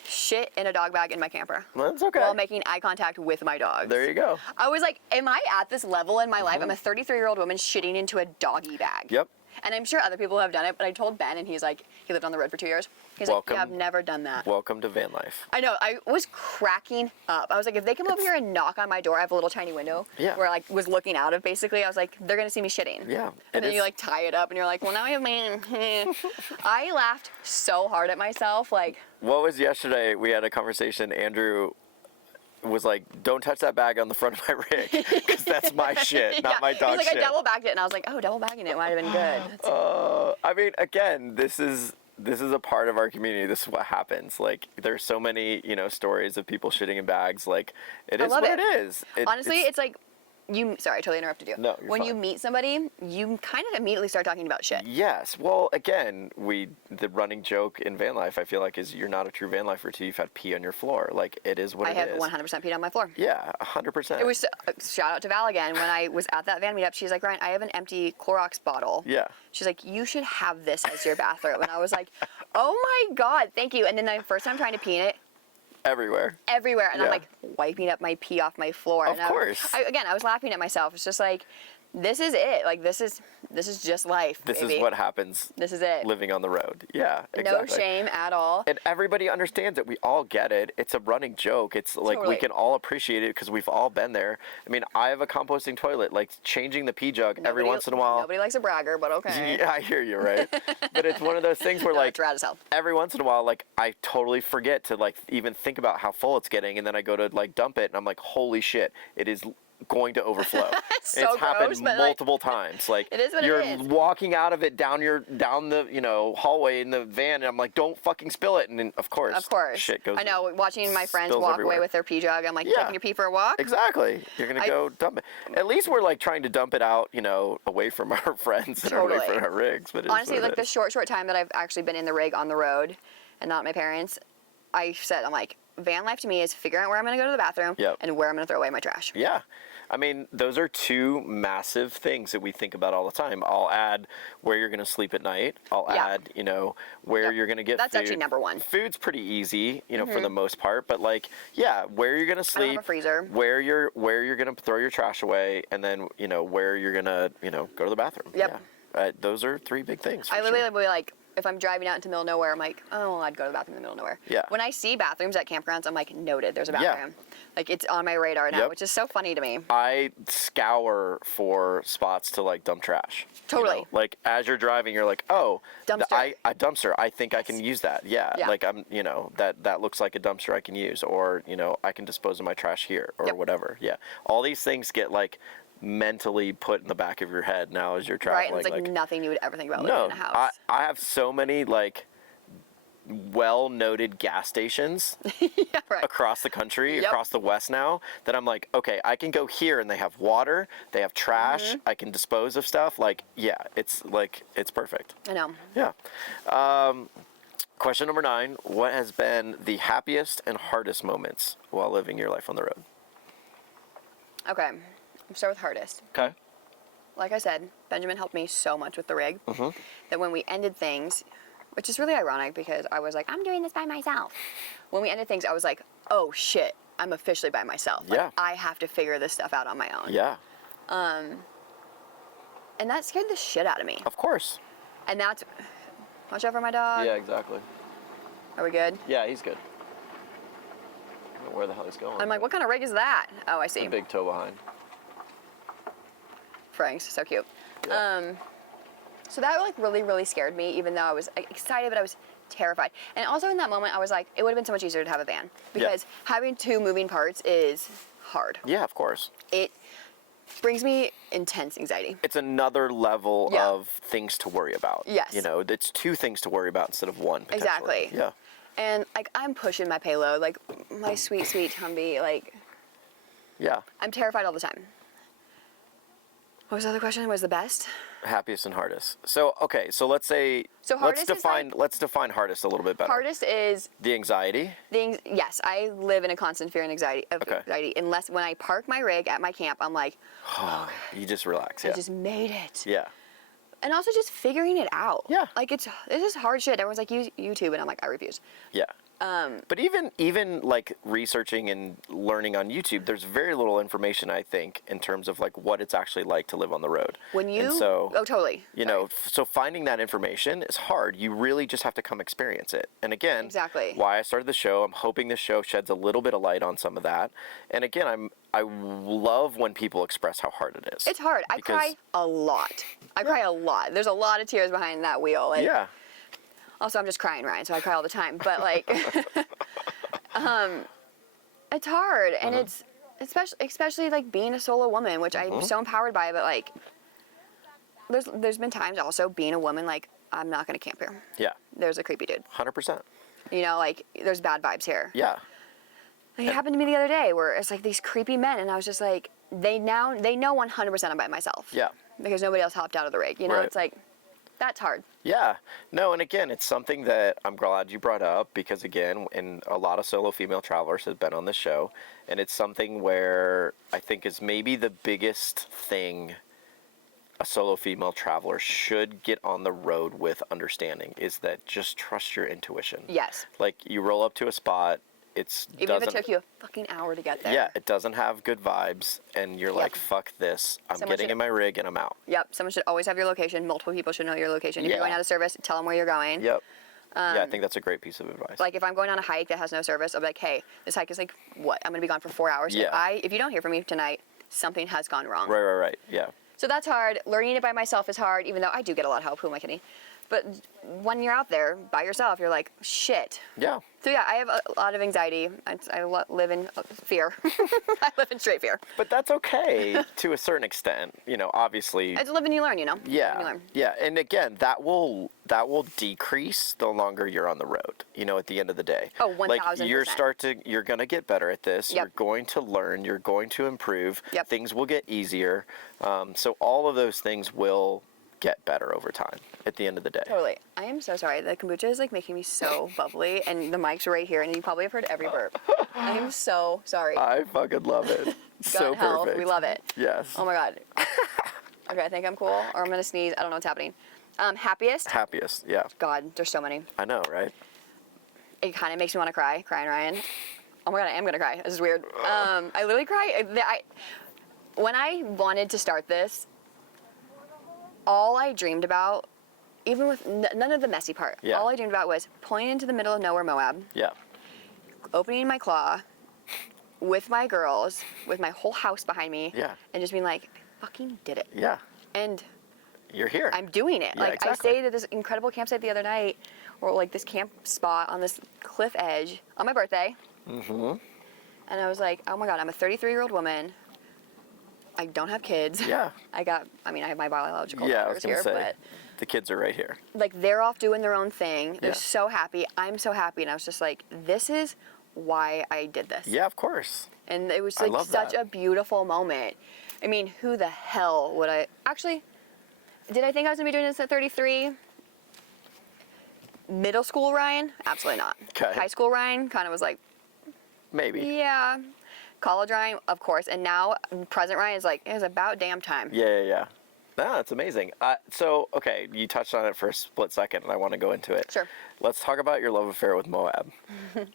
shit in a dog bag in my camper. That's okay. While making eye contact with my dogs. There you go. I was like, am I at this level in my life? I'm a 33-year-old woman shitting into a doggy bag. Yep. And I'm sure other people have done it, but I told Ben, and he's like, he lived on the road for 2 years. He's like, yeah, I've never done that. Welcome to van life. I know. I was cracking up. I was like, if they come over here and knock on my door, I have a little tiny window where I like was looking out of, basically. I was like, they're going to see me shitting. Yeah. And then you like tie it up, and you're like, well, now I have my... I laughed so hard at myself. Like, what was yesterday? We had a conversation. Andrew was like, don't touch that bag on the front of my rig, because that's my shit, not my dog shit. He's like, I double bagged it, and I was like, oh, double bagging it might have been good. I mean, again, this is a part of our community. This is what happens. Like, there's so many, stories of people shitting in bags. Like, it is what it is. Honestly, it's like, sorry, I totally interrupted you. No, you're When fine. you meet somebody, you kind of immediately start talking about shit. Yes. Well, again, the running joke in van life, I feel like, is you're not a true van lifer till you've had pee on your floor. Like, it is what it is. I have 100% peed on my floor. Yeah, 100%. It was, shout out to Val again, when I was at that van meetup, she's like, Ryan, I have an empty Clorox bottle. Yeah. She's like, you should have this as your bathroom. And I was like, oh my God, thank you. And then the first time trying to pee in it, everywhere. And I'm like wiping up my pee off my floor. Of course. I was laughing at myself. It's just like, this is it. Like, this is just life, This baby. is what happens. This is it. Living on the road. Yeah, exactly. No shame at all. And everybody understands it. We all get it. It's a running joke. It's like we can all appreciate it because we've all been there. I mean, I have a composting toilet. Like, changing the pee jug every once in a while. Nobody likes a bragger, but okay. Yeah, I hear you, right? But it's one of those things where, like, it's rad as hell. every once in a while, like, I totally forget to, like, even think about how full it's getting. And then I go to, like, dump it. And I'm like, holy shit, it is going to overflow. It's It's happened multiple times. Like, it is what you're it is. walking out of it down the hallway in the van, and I'm like, don't fucking spill it. And then, of course, shit goes. I know. Watching my friends walk everywhere. away with their pee jug, I'm like, taking your pee for a walk. Exactly. You're gonna go dump it. At least we're like trying to dump it out, away from our friends and away from our rigs. But honestly, like the short time that I've actually been in the rig on the road, and not my parents, I'm like, van life to me is figuring out where I'm going to go to the bathroom and where I'm going to throw away my trash. Yeah. I mean, those are two massive things that we think about all the time. I'll add where you're going to sleep at night. I'll add, where you're going to get That's food. actually number one. Food's pretty easy, for the most part. But, like, where you're going to sleep. I don't have a freezer. Where you're going to throw your trash away. And then, where you're going to, go to the bathroom. Yep. Yeah. Those are three big things. I literally will be like, if I'm driving out into the middle of nowhere, I'm like, oh, well, I'd go to the bathroom in the middle of nowhere. Yeah. When I see bathrooms at campgrounds, I'm like, noted, there's a bathroom. Like, it's on my radar now, which is so funny to me. I scour for spots to, like, dump trash. Totally. Like, as you're driving, you're like, oh, dumpster. A dumpster. I think I can use that. Yeah. Like, I'm, that looks like a dumpster I can use, or, I can dispose of my trash here, or whatever. Yeah. All these things get, like, mentally put in the back of your head now as you're traveling. Right, and it's like nothing you would ever think about living in a house. I have so many, like, well-noted gas stations across the country, across the West now, that I'm like, okay, I can go here and they have water, they have trash, I can dispose of stuff. Like, it's perfect. I know. Yeah. Question number 9, what has been the happiest and hardest moments while living your life on the road? Okay. I'll start with hardest. Okay. Like I said, Benjamin helped me so much with the rig that when we ended things, which is really ironic because I was like, I'm doing this by myself. When we ended things, I was like, oh shit, I'm officially by myself. Like, I have to figure this stuff out on my own. Yeah. And that scared the shit out of me. Of course. And that's, watch out for my dog. Yeah, exactly. Are we good? Yeah, he's good. I don't know where the hell he's going. I'm like, what kind of rig is that? Oh, I see. A big toe behind. Frank's so cute. Yeah. So that like really scared me, even though I was excited, but I was terrified. And also in that moment, I was like, it would have been so much easier to have a van because having 2 moving parts is hard. Yeah, of course. It brings me intense anxiety. It's another level of things to worry about. Yes. It's 2 things to worry about instead of 1. Exactly. Yeah. And like I'm pushing my payload, like my sweet Humvee, like. Yeah. I'm terrified all the time. What was the other question? What was the best? Happiest and hardest. So okay, so let's say let's define hardest a little bit better. Hardest is the anxiety. Yes, I live in a constant fear and anxiety unless when I park my rig at my camp, I'm like, oh, you just relax. I just made it. Yeah. And also just figuring it out. Yeah. Like it's just hard shit. Everyone's like, use YouTube, and I'm like, I refuse. Yeah. But even like researching and learning on YouTube, there's very little information, I think, in terms of like what it's actually like to live on the road. Totally. So finding that information is hard. You really just have to come experience it. And again, exactly why I started the show. I'm hoping the show sheds a little bit of light on some of that. And again, I love when people express how hard it is. It's hard. I cry a lot. There's a lot of tears behind that wheel. Like, yeah. Also, I'm just crying, Ryan, so I cry all the time. But, like, it's hard. And it's, especially, like, being a solo woman, which I'm so empowered by. But, like, there's been times also being a woman, like, I'm not going to camp here. Yeah. There's a creepy dude. 100%. Like, there's bad vibes here. Yeah. Like, it happened to me the other day where it's, like, these creepy men. And I was just like, they know 100% I'm by myself. Yeah. Because nobody else hopped out of the rig. Right. It's like, that's hard. Yeah. No, and again, it's something that I'm glad you brought up because, again, and a lot of solo female travelers have been on this show, and it's something where I think is maybe the biggest thing a solo female traveler should get on the road with understanding is that just trust your intuition. Yes. Like, you roll up to a spot, Even if it took you a fucking hour to get there. Yeah, it doesn't have good vibes, and you're like, fuck this. I'm getting in my rig and I'm out. Yep. Someone should always have your location. Multiple people should know your location. If you're going out of service, tell them where you're going. Yep. Yeah, I think that's a great piece of advice. Like if I'm going on a hike that has no service, I'll be like, hey, this hike is like, what? I'm going to be gone for 4 hours. Yeah. If you don't hear from me tonight, something has gone wrong. Right. Yeah. So that's hard. Learning it by myself is hard, even though I do get a lot of help. Who am I kidding? But when you're out there by yourself, you're like, shit. Yeah. So yeah, I have a lot of anxiety. I live in fear. I live in straight fear. But that's okay to a certain extent. You know, obviously. It's live and you learn, you know? Yeah. Yeah. And again, that will decrease the longer you're on the road, you know, at the end of the day. Oh, 1000%. Like you're going to get better at this. Yep. You're going to learn. You're going to improve. Yep. Things will get easier. So all of those things will get better over time at the end of the day. Totally. I am so sorry. The kombucha is like making me so bubbly, and the mic's right here, and you probably have heard every burp. I am so sorry. I fucking love it. So hell, perfect. we love it. Yes. Oh my god. Okay, I think I'm cool, or I'm gonna sneeze. I don't know what's happening. Happiest? Happiest, yeah. God, there's so many. I know, right? It kind of makes me want to cry. Crying Ryan. Oh my god, I am gonna cry. This is weird. I literally cry. When I wanted to start this, all I dreamed about, even with none of the messy part, all I dreamed about was pulling into the middle of nowhere, Moab. Yeah. Opening my claw with my girls, with my whole house behind me. Yeah. And just being like, I fucking did it. Yeah. And you're here. I'm doing it. Yeah, like exactly. I stayed at this incredible campsite the other night, or like this camp spot on this cliff edge on my birthday. Mm-hmm. And I was like, oh my god, I'm a 33-year-old woman. I don't have kids. Yeah. I have my biological I daughters was gonna here, say, but the kids are right here. like they're off doing their own thing. They're Yeah. so happy. I'm so happy, and I was just like, this is why I did this. Yeah, of course. And it was I like love such that. a beautiful moment. I mean, who the hell would I actually? Did I think I was gonna be doing this at 33? Middle school Ryan? Absolutely not. Okay. High school Ryan kind of was like, Maybe. yeah. College Ryan, of course, and now present Ryan is like, it was about damn time. Yeah. No, that's amazing. So, okay, you touched on it for a split second, and I want to go into it. Sure. Let's talk about your love affair with Moab.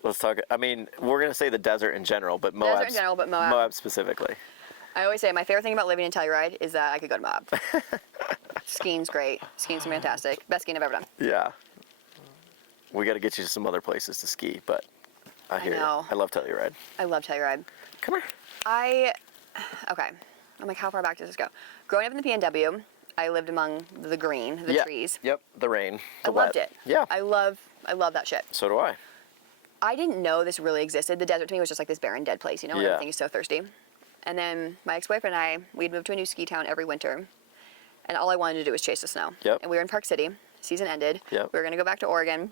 Let's talk. I mean, we're gonna say the desert in general, but Moab. Desert in general, but Moab. Moab specifically. I always say my favorite thing about living in Telluride is that I could go to Moab. Skiing's great. Skiing's fantastic. Best skiing I've ever done. Yeah. We got to get you to some other places to ski, but I hear know. you. I love Telluride. I love Telluride. Come here. Okay. I'm like, how far back does this go? Growing up in the PNW, I lived among the green, the trees. Yep. The rain. I The loved wet. it. Yeah. I love that shit. So do I. I didn't know this really existed. The desert to me was just like this barren, dead place, you know, where Yeah. everything is so thirsty. And then my ex-boyfriend and I, we'd moved to a new ski town every winter. And all I wanted to do was chase the snow. Yep. And we were in Park City. Season ended. Yep. We were going to go back to Oregon.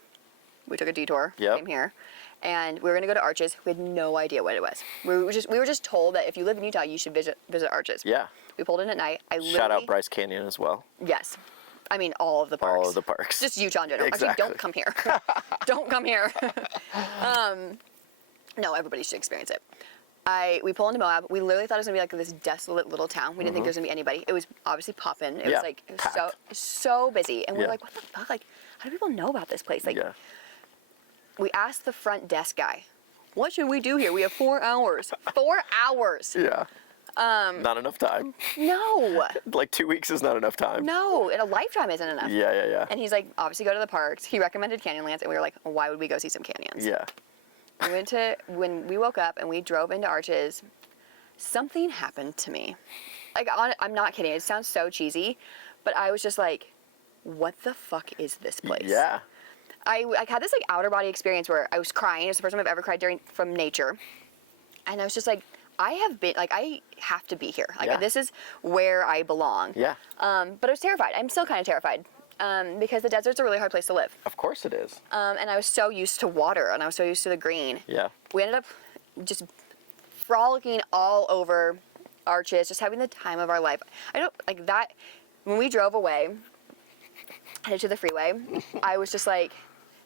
We took a detour. Yep. Came here. And we were going to go to Arches. We had no idea what it was. We were just told that if you live in Utah, you should visit Arches. Yeah. We pulled in at night. Shout out Bryce Canyon as well. Yes. I mean, all of the parks. All of the parks. Just Utah in general. Exactly. Actually, don't come here. Don't come here. No, everybody should experience it. We pull into Moab. We literally thought it was gonna be like this desolate little town. We didn't think there was gonna be anybody. It was obviously popping. It was like so busy, and we were like, what the fuck? Like, how do people know about this place? Like, we asked the front desk guy, what should we do here? We have 4 hours. 4 hours. Yeah. Not enough time. No. Like 2 weeks is not enough time. No, and a lifetime isn't enough. Yeah. And he's like, obviously go to the parks. He recommended Canyonlands, and we were like, well, why would we go see some canyons? Yeah. When we woke up and we drove into Arches, something happened to me. Like, I'm not kidding. It sounds so cheesy, but I was just like, what the fuck is this place? Yeah. I had this like outer body experience where I was crying. It was the first time I've ever cried from nature. And I was just like, I have to be here. Like, this is where I belong. Yeah. But I was terrified. I'm still kind of terrified. Because the desert's a really hard place to live. Of course it is. And I was so used to water, and I was so used to the green. Yeah. We ended up just frolicking all over Arches, just having the time of our life. I don't like that. When we drove away, headed to the freeway, I was just like,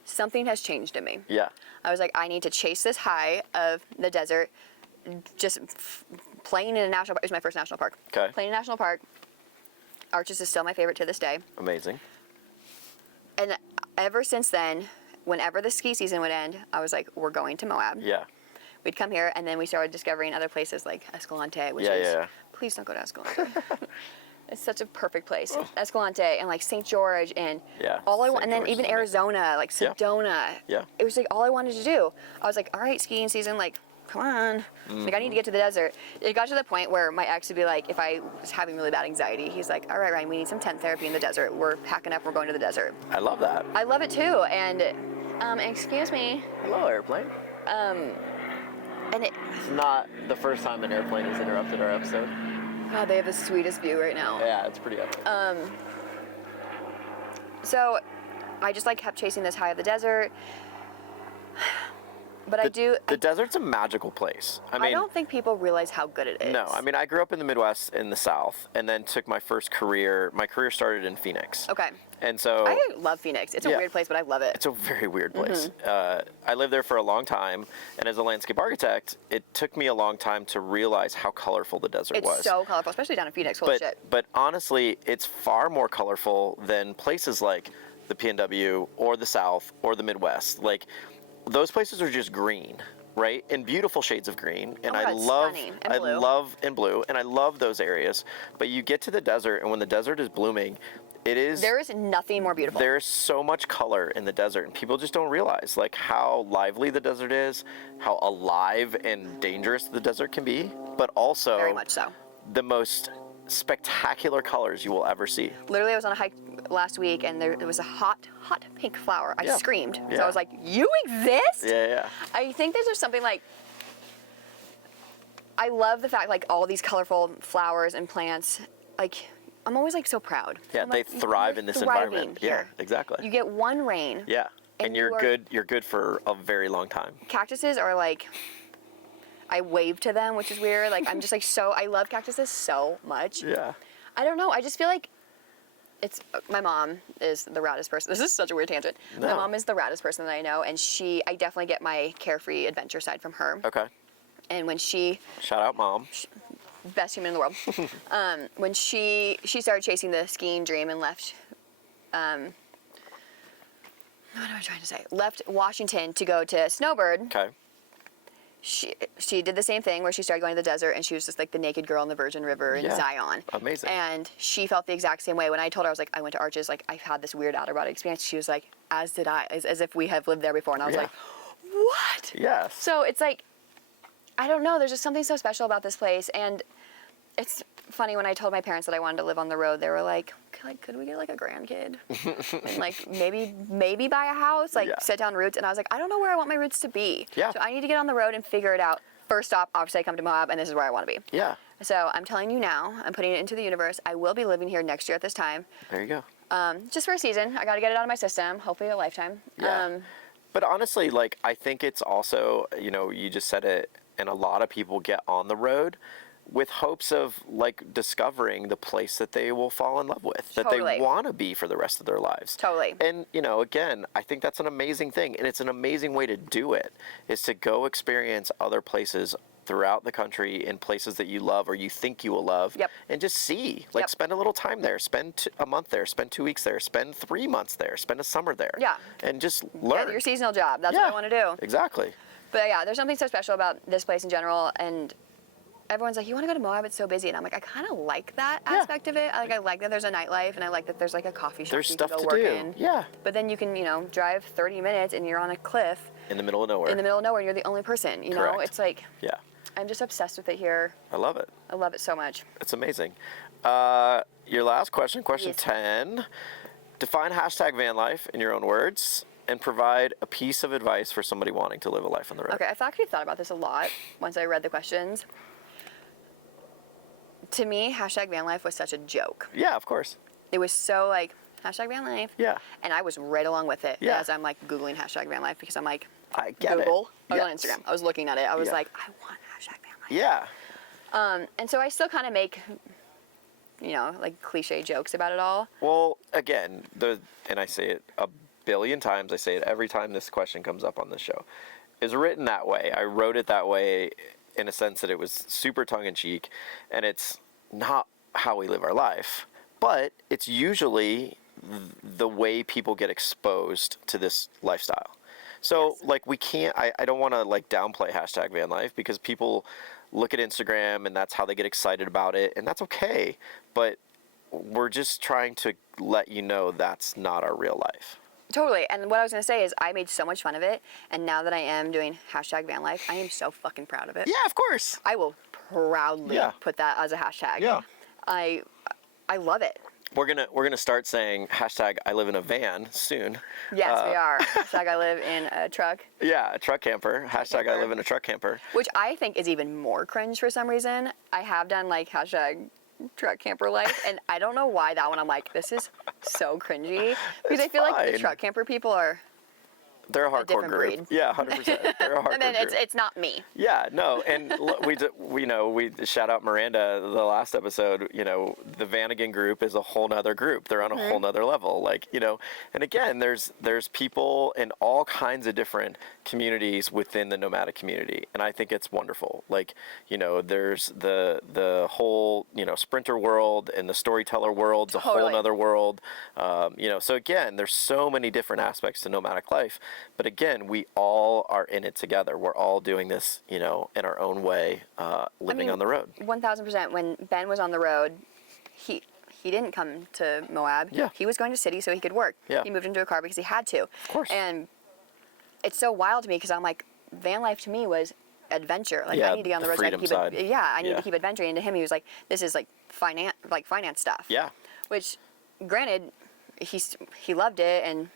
something has changed in me. Yeah. I was like, I need to chase this high of the desert. Just playing in a national park. It was my first national park. Okay. Playing in a national park. Arches is still my favorite to this day. Amazing. And ever since then, whenever the ski season would end, I was like, we're going to Moab. Yeah. we'd come here, and then we started discovering other places like Escalante, which please don't go to Escalante. It's such a perfect place. Escalante and like St. George and and then even Arizona, like Sedona. Yeah. It was like all I wanted to do. I was like, all right, skiing season, like, come on. Like, I need to get to the desert. It got to the point where my ex would be like, if I was having really bad anxiety, he's like, all right, Ryan, we need some tent therapy in the desert. We're packing up, we're going to the desert. I love that. I love it too. And, excuse me. Hello, airplane. And it's not the first time an airplane has interrupted our episode. God, they have the sweetest view right now. Yeah, it's pretty epic. So I just like kept chasing this high of the desert. But the desert's a magical place. I don't think people realize how good it is. No, I mean, I grew up in the Midwest in the South, and then took my career started in Phoenix. Okay. And so I love Phoenix. It's a weird place, but I love it. It's a very weird place. I lived there for a long time, and as a landscape architect, it took me a long time to realize how colorful the desert was. It's so colorful, especially down in Phoenix. Holy shit. But honestly, it's far more colorful than places like the PNW or the South or the Midwest. Like, those places are just green, right? In beautiful shades of green. And I love blue, and I love those areas. But you get to the desert, and when the desert is blooming, there is nothing more beautiful. There's so much color in the desert, and people just don't realize like how lively the desert is, how alive and dangerous the desert can be, but also very much so. The most spectacular colors you will ever see. Literally, I was on a hike last week, and there was a hot pink flower. I screamed. Yeah. So I was like, you exist? Yeah. I think there's just something like, I love the fact like all these colorful flowers and plants, like, I'm always like so proud. Yeah, they thrive in this environment. Here. Yeah, exactly. You get one rain. Yeah, and you're good for a very long time. Cactuses are like, I wave to them, which is weird. Like, I'm just like I love cactuses so much. Yeah. I don't know. I just feel like my mom is the raddest person. This is such a weird tangent. No. My mom is the raddest person that I know, and I definitely get my carefree adventure side from her. Okay. And when shout out mom. Best human in the world. When she started chasing the skiing dream and left, what am I trying to say? Left Washington to go to Snowbird. Okay. She did the same thing where she started going to the desert, and she was just like the naked girl in the Virgin River in Zion. Amazing. And she felt the exact same way. When I told her, I was like, I went to Arches, like I've had this weird out-of-body experience. She was like, as did I, as if we have lived there before. And I was like, what? Yes. So it's like, I don't know, there's just something so special about this place. And it's funny, when I told my parents that I wanted to live on the road, they were like, could we get like a grandkid? And like maybe buy a house, like set down roots. And I was like, I don't know where I want my roots to be. Yeah. So I need to get on the road and figure it out. First stop, obviously I come to Moab, and this is where I want to be. Yeah. So I'm telling you now, I'm putting it into the universe. I will be living here next year at this time. There you go. Just for a season. I got to get it out of my system, hopefully a lifetime. Yeah. But honestly, like, I think it's also, you just said it, and a lot of people get on the road with hopes of like discovering the place that they will fall in love with, that they want to be for the rest of their lives. Totally. And again, I think that's an amazing thing, and it's an amazing way to do it, is to go experience other places throughout the country in places that you love or you think you will love. Yep. And just see, like, spend a little time there, spend a month there, spend 2 weeks there, spend 3 months there, spend a summer there. Yeah. And just learn. Get your seasonal job. That's what I want to do. Exactly. But yeah, there's something so special about this place in general, and everyone's like, you want to go to Moab? It's so busy. And I'm like, I kind of like that aspect of it. I like that there's a nightlife, and I like that there's like a coffee shop there's you stuff can go to work do. in. Yeah. But then you can, drive 30 minutes and you're on a cliff. In the middle of nowhere. In the middle of nowhere, and you're the only person. You know, it's like. Yeah. I'm just obsessed with it here. I love it. I love it so much. It's amazing. Your last question 10. Define #van life in your own words, and provide a piece of advice for somebody wanting to live a life on the road. Okay, I've actually thought about this a lot once I read the questions. To me, #van life was such a joke. Yeah, of course. It was so like, #van life. Yeah. And I was right along with it as I'm like Googling #van life, because I'm like, I get Google. it. I was on Instagram. I was looking at it. I was like, I want #van life. Yeah. And so I still kind of make, like cliche jokes about it all. Well, again, and I say it a billion times, I say it every time this question comes up on this show, is written that way. I wrote it that way in a sense that it was super tongue-in-cheek, and it's not how we live our life, but it's usually the way people get exposed to this lifestyle. So like we can't, I don't want to like downplay hashtag van life, because people look at Instagram and that's how they get excited about it, and that's okay. But we're just trying to let you know that's not our real life. Totally. And what I was going to say is I made so much fun of it. And now that I am doing hashtag van life, I am so fucking proud of it. Yeah, of course. I will proudly put that as a hashtag. Yeah. I love it. We're gonna start saying hashtag I live in a van soon. Yes, we are. Hashtag I live in a truck. Yeah, a truck camper. Hashtag I live in a truck camper. Which I think is even more cringe for some reason. I have done like hashtag truck camper life, and I don't know why that one I'm like, this is so cringy. Because I feel like the truck camper people are... They're a hardcore group. Breed. Yeah, 100%. They're a hardcore and then group. it's not me. Yeah, no, and we shout out Miranda the last episode. You know, the Vanagon group is a whole nother group. They're on a whole nother level. Like, you know, and again, there's people in all kinds of different communities within the nomadic community, and I think it's wonderful. Like, you know, there's the whole, you know, sprinter world, and the storyteller world's a whole nother world. You know, so again, there's so many different aspects to nomadic life. But again, we all are in it together. We're all doing this, you know, in our own way, living on the road. 1000%. When Ben was on the road, he didn't come to Moab. Yeah. He was going to city so he could work. Yeah. He moved into a car because he had to. Of course. And it's so wild to me because I'm like, van life to me was adventure. Like, I need to be on the road. Freedom side. I need to keep adventuring. And to him, he was like, this is like finance stuff. Yeah. Which, granted, he loved it, and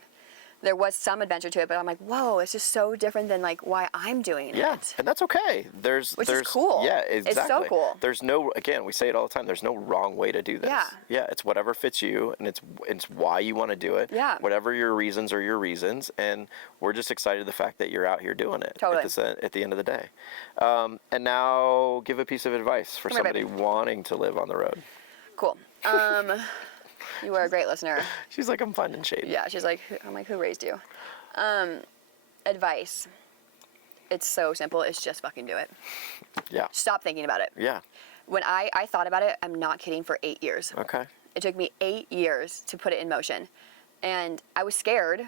there was some adventure to it, but I'm like, whoa, it's just so different than like why I'm doing it. And that's okay. Which is cool. Yeah, exactly. It's so cool. There's no, again, we say it all the time, there's no wrong way to do this. Yeah. Yeah, it's whatever fits you, and it's why you want to do it. Yeah. Whatever your reasons are your reasons, and we're just excited the fact that you're out here doing it. Totally. At the end of the day. And now give a piece of advice for somebody wanting to live on the road. Cool. You are a great listener. She's like, I'm finding shape. Yeah, she's like, I'm like, who raised you? Advice. It's so simple. It's just fucking do it. Yeah. Stop thinking about it. Yeah. When I thought about it, I'm not kidding, for 8 years. Okay. It took me 8 years to put it in motion. And I was scared.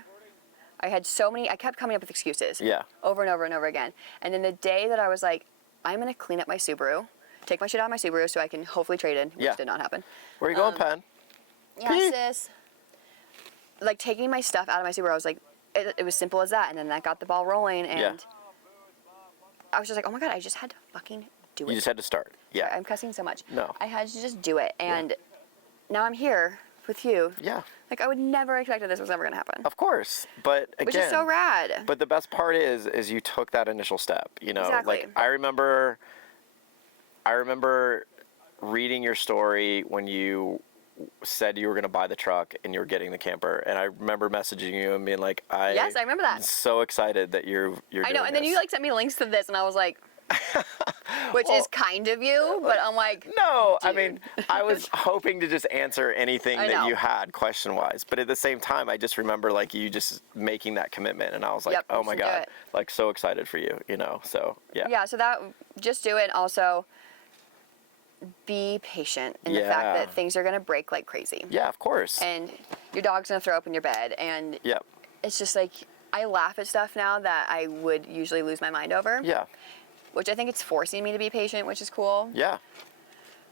I kept coming up with excuses. Yeah. Over and over and over again. And then the day that I was like, I'm going to clean up my Subaru, take my shit out of my Subaru so I can hopefully trade in, which did not happen. Where are you going, Pen? Yeah, sis. Like, taking my stuff out of my Subaru, I was like, it was simple as that. And then that got the ball rolling. And I was just like, oh my God, I just had to fucking do it. You just had to start. Yeah. I'm cussing so much. No. I had to just do it. And now I'm here with you. Yeah. Like, I would never expect that this was ever going to happen. Of course. But again. Which is so rad. But the best part is you took that initial step. You know, Exactly. like I remember reading your story when you said you were going to buy the truck and you were getting the camper, and I remember messaging you and being like, Yes, I remember that. I'm so excited that you're I know, doing and then this. you like sent me links to this, and I was like, which is kind of you, but I'm like, no, I dude. mean, I was hoping to just answer anything I that know. you had question-wise, but at the same time, I just remember like you just making that commitment, and I was like, Yep, oh my just do God, it. like so excited for you, you know, so yeah. Yeah, so that, just do it. Also, be patient in the fact that things are going to break like crazy. Yeah, of course. And your dog's going to throw up in your bed, and Yep. it's just like, I laugh at stuff now that I would usually lose my mind over. Yeah. Which I think it's forcing me to be patient, which is cool. Yeah.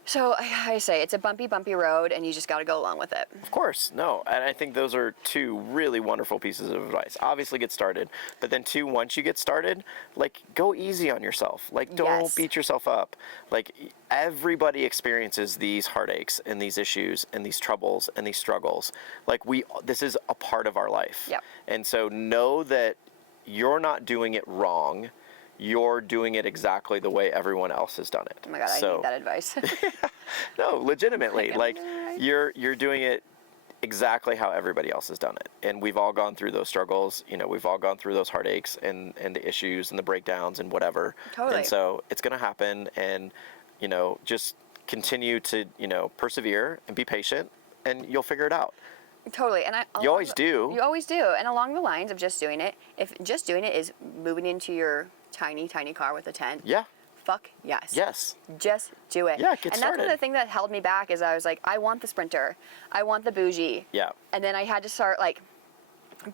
So I say it's a bumpy road, and you just got to go along with it. Of course, no, and I think those are two really wonderful pieces of advice. Obviously, get started, but then two, once you get started, like go easy on yourself. Like don't beat yourself up. Like everybody experiences these heartaches and these issues and these troubles and these struggles. Like this is a part of our life. Yep. And so know that you're not doing it wrong. You're doing it exactly the way everyone else has done it. Oh my God, I need that advice. No, legitimately, like you're doing it exactly how everybody else has done it. And we've all gone through those struggles, you know, we've all gone through those heartaches and the issues and the breakdowns and whatever. Totally. And so it's going to happen, and, you know, just continue to, you know, persevere and be patient, and you'll figure it out. Totally. And You always do. You always do. And along the lines of just doing it, if just doing it is moving into your tiny car with a tent. Yeah. Fuck yes. Yes. Just do it. Yeah, get and started. that's one of the things that held me back is I was like, I want the Sprinter. I want the bougie. Yeah. And then I had to start like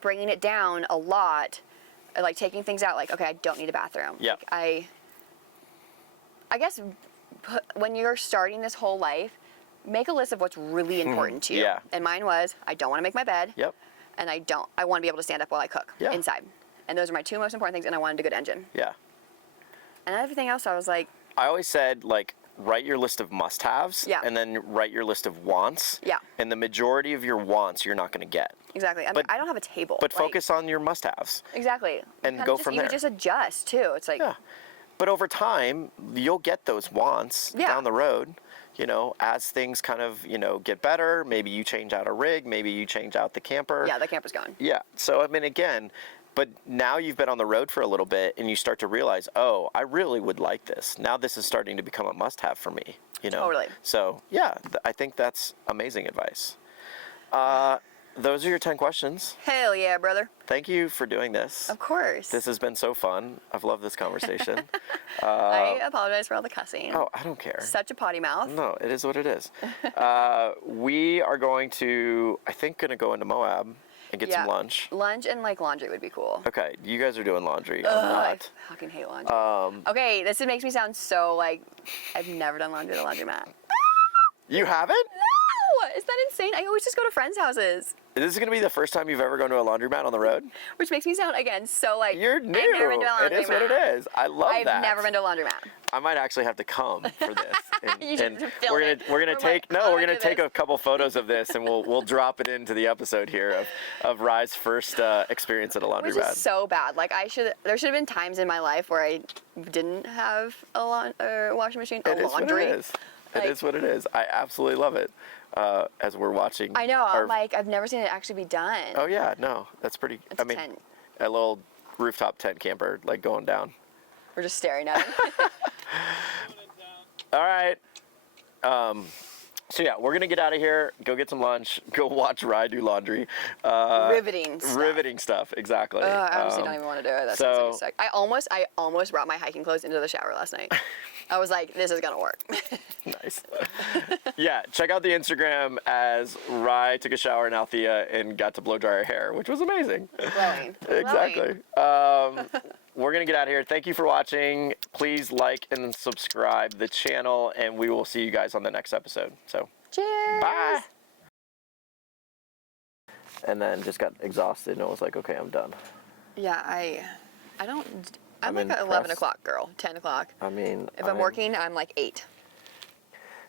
bringing it down a lot like taking things out, like, okay, I don't need a bathroom. Yeah. Like, I guess when you're starting this whole life, make a list of what's really important to you. Yeah. And mine was, I don't want to make my bed. Yep. And I want to be able to stand up while I cook inside. And those are my two most important things, and I wanted a good engine. Yeah. And everything else, I was like... I always said, like, write your list of must-haves, and then write your list of wants. Yeah. And the majority of your wants you're not going to get. Exactly. I mean, I don't have a table. But focus on your must-haves. Exactly. And go from there. You just adjust, too. It's like... Yeah. But over time, you'll get those wants down the road, you know, as things kind of, you know, get better. Maybe you change out a rig. Maybe you change out the camper. Yeah, the camper's gone. Yeah. So, I mean, again... But now you've been on the road for a little bit and you start to realize, oh, I really would like this. Now this is starting to become a must-have for me, you know? Totally. So, yeah, I think that's amazing advice. Those are your 10 questions. Hell yeah, brother. Thank you for doing this. Of course. This has been so fun. I've loved this conversation. I apologize for all the cussing. Oh, I don't care. Such a potty mouth. No, it is what it is. We are going to go into Moab and get some lunch. Lunch and like laundry would be cool. Okay, you guys are doing laundry. I'm I not. fucking hate laundry. Okay, this makes me sound so like I've never done laundry at a laundromat. You haven't? No! Is that insane? I always just go to friends' houses. This is going to be the first time you've ever gone to a laundromat on the road? Which makes me sound, again, so like... You're new. I've never been to a laundromat. It is what it is. I love that. I've never been to a laundromat. I might actually have to come for this. You should film we're it. gonna take a couple photos of this and we'll drop it into the episode here of Rye's first experience at a laundromat. Which is so bad. Like there should have been times in my life where I didn't have a washing machine, laundry. It is. It is what it is. I absolutely love it. As we're watching. I know. I'm like, I've never seen it actually be done. Oh yeah, no, that's pretty. It's a tent. A little rooftop tent camper like going down. We're just staring at it. All right. So yeah, we're gonna get out of here, go get some lunch, go watch Rye do laundry. Riveting stuff. Riveting stuff, exactly. I honestly don't even want to do it. That sounds like a suck. I almost brought my hiking clothes into the shower last night. I was like, this is gonna work. Nice. Yeah, check out the Instagram as Rye took a shower in Althea and got to blow dry her hair, which was amazing. Glowing. Exactly. We're going to get out of here. Thank you for watching. Please like and subscribe the channel, and we will see you guys on the next episode. So, cheers. Bye. And then just got exhausted and was like, okay, I'm done. Yeah, I'm like an 11 o'clock girl, 10 o'clock. I mean, if I'm working, I'm like 8.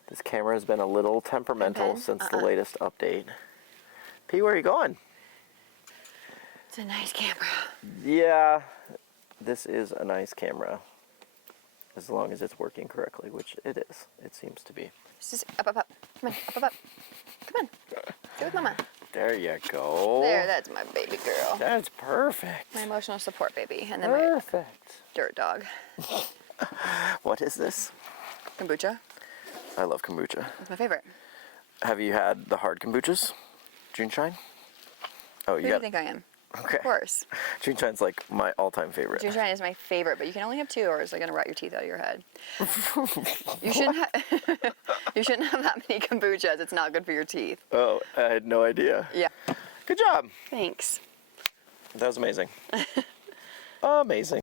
This camera has been a little temperamental since the latest update. P, where are you going? It's a nice camera. Yeah. This is a nice camera, as long as it's working correctly, which it is. It seems to be. Just up. Come on, up. Come on. Stay with Mama. There you go. There, that's my baby girl. That's perfect. My emotional support baby. And then perfect. my dirt dog. What is this? Kombucha. I love kombucha. It's my favorite. Have you had the hard kombuchas? Juneshine? Oh, Who do you think I am? Okay. Of course. Juneshine's like my all-time favorite. Juneshine is my favorite, but you can only have 2 or it's going to rot your teeth out of your head. You shouldn't have that many kombuchas. It's not good for your teeth. Oh, I had no idea. Yeah. Good job. Thanks. That was amazing. Amazing.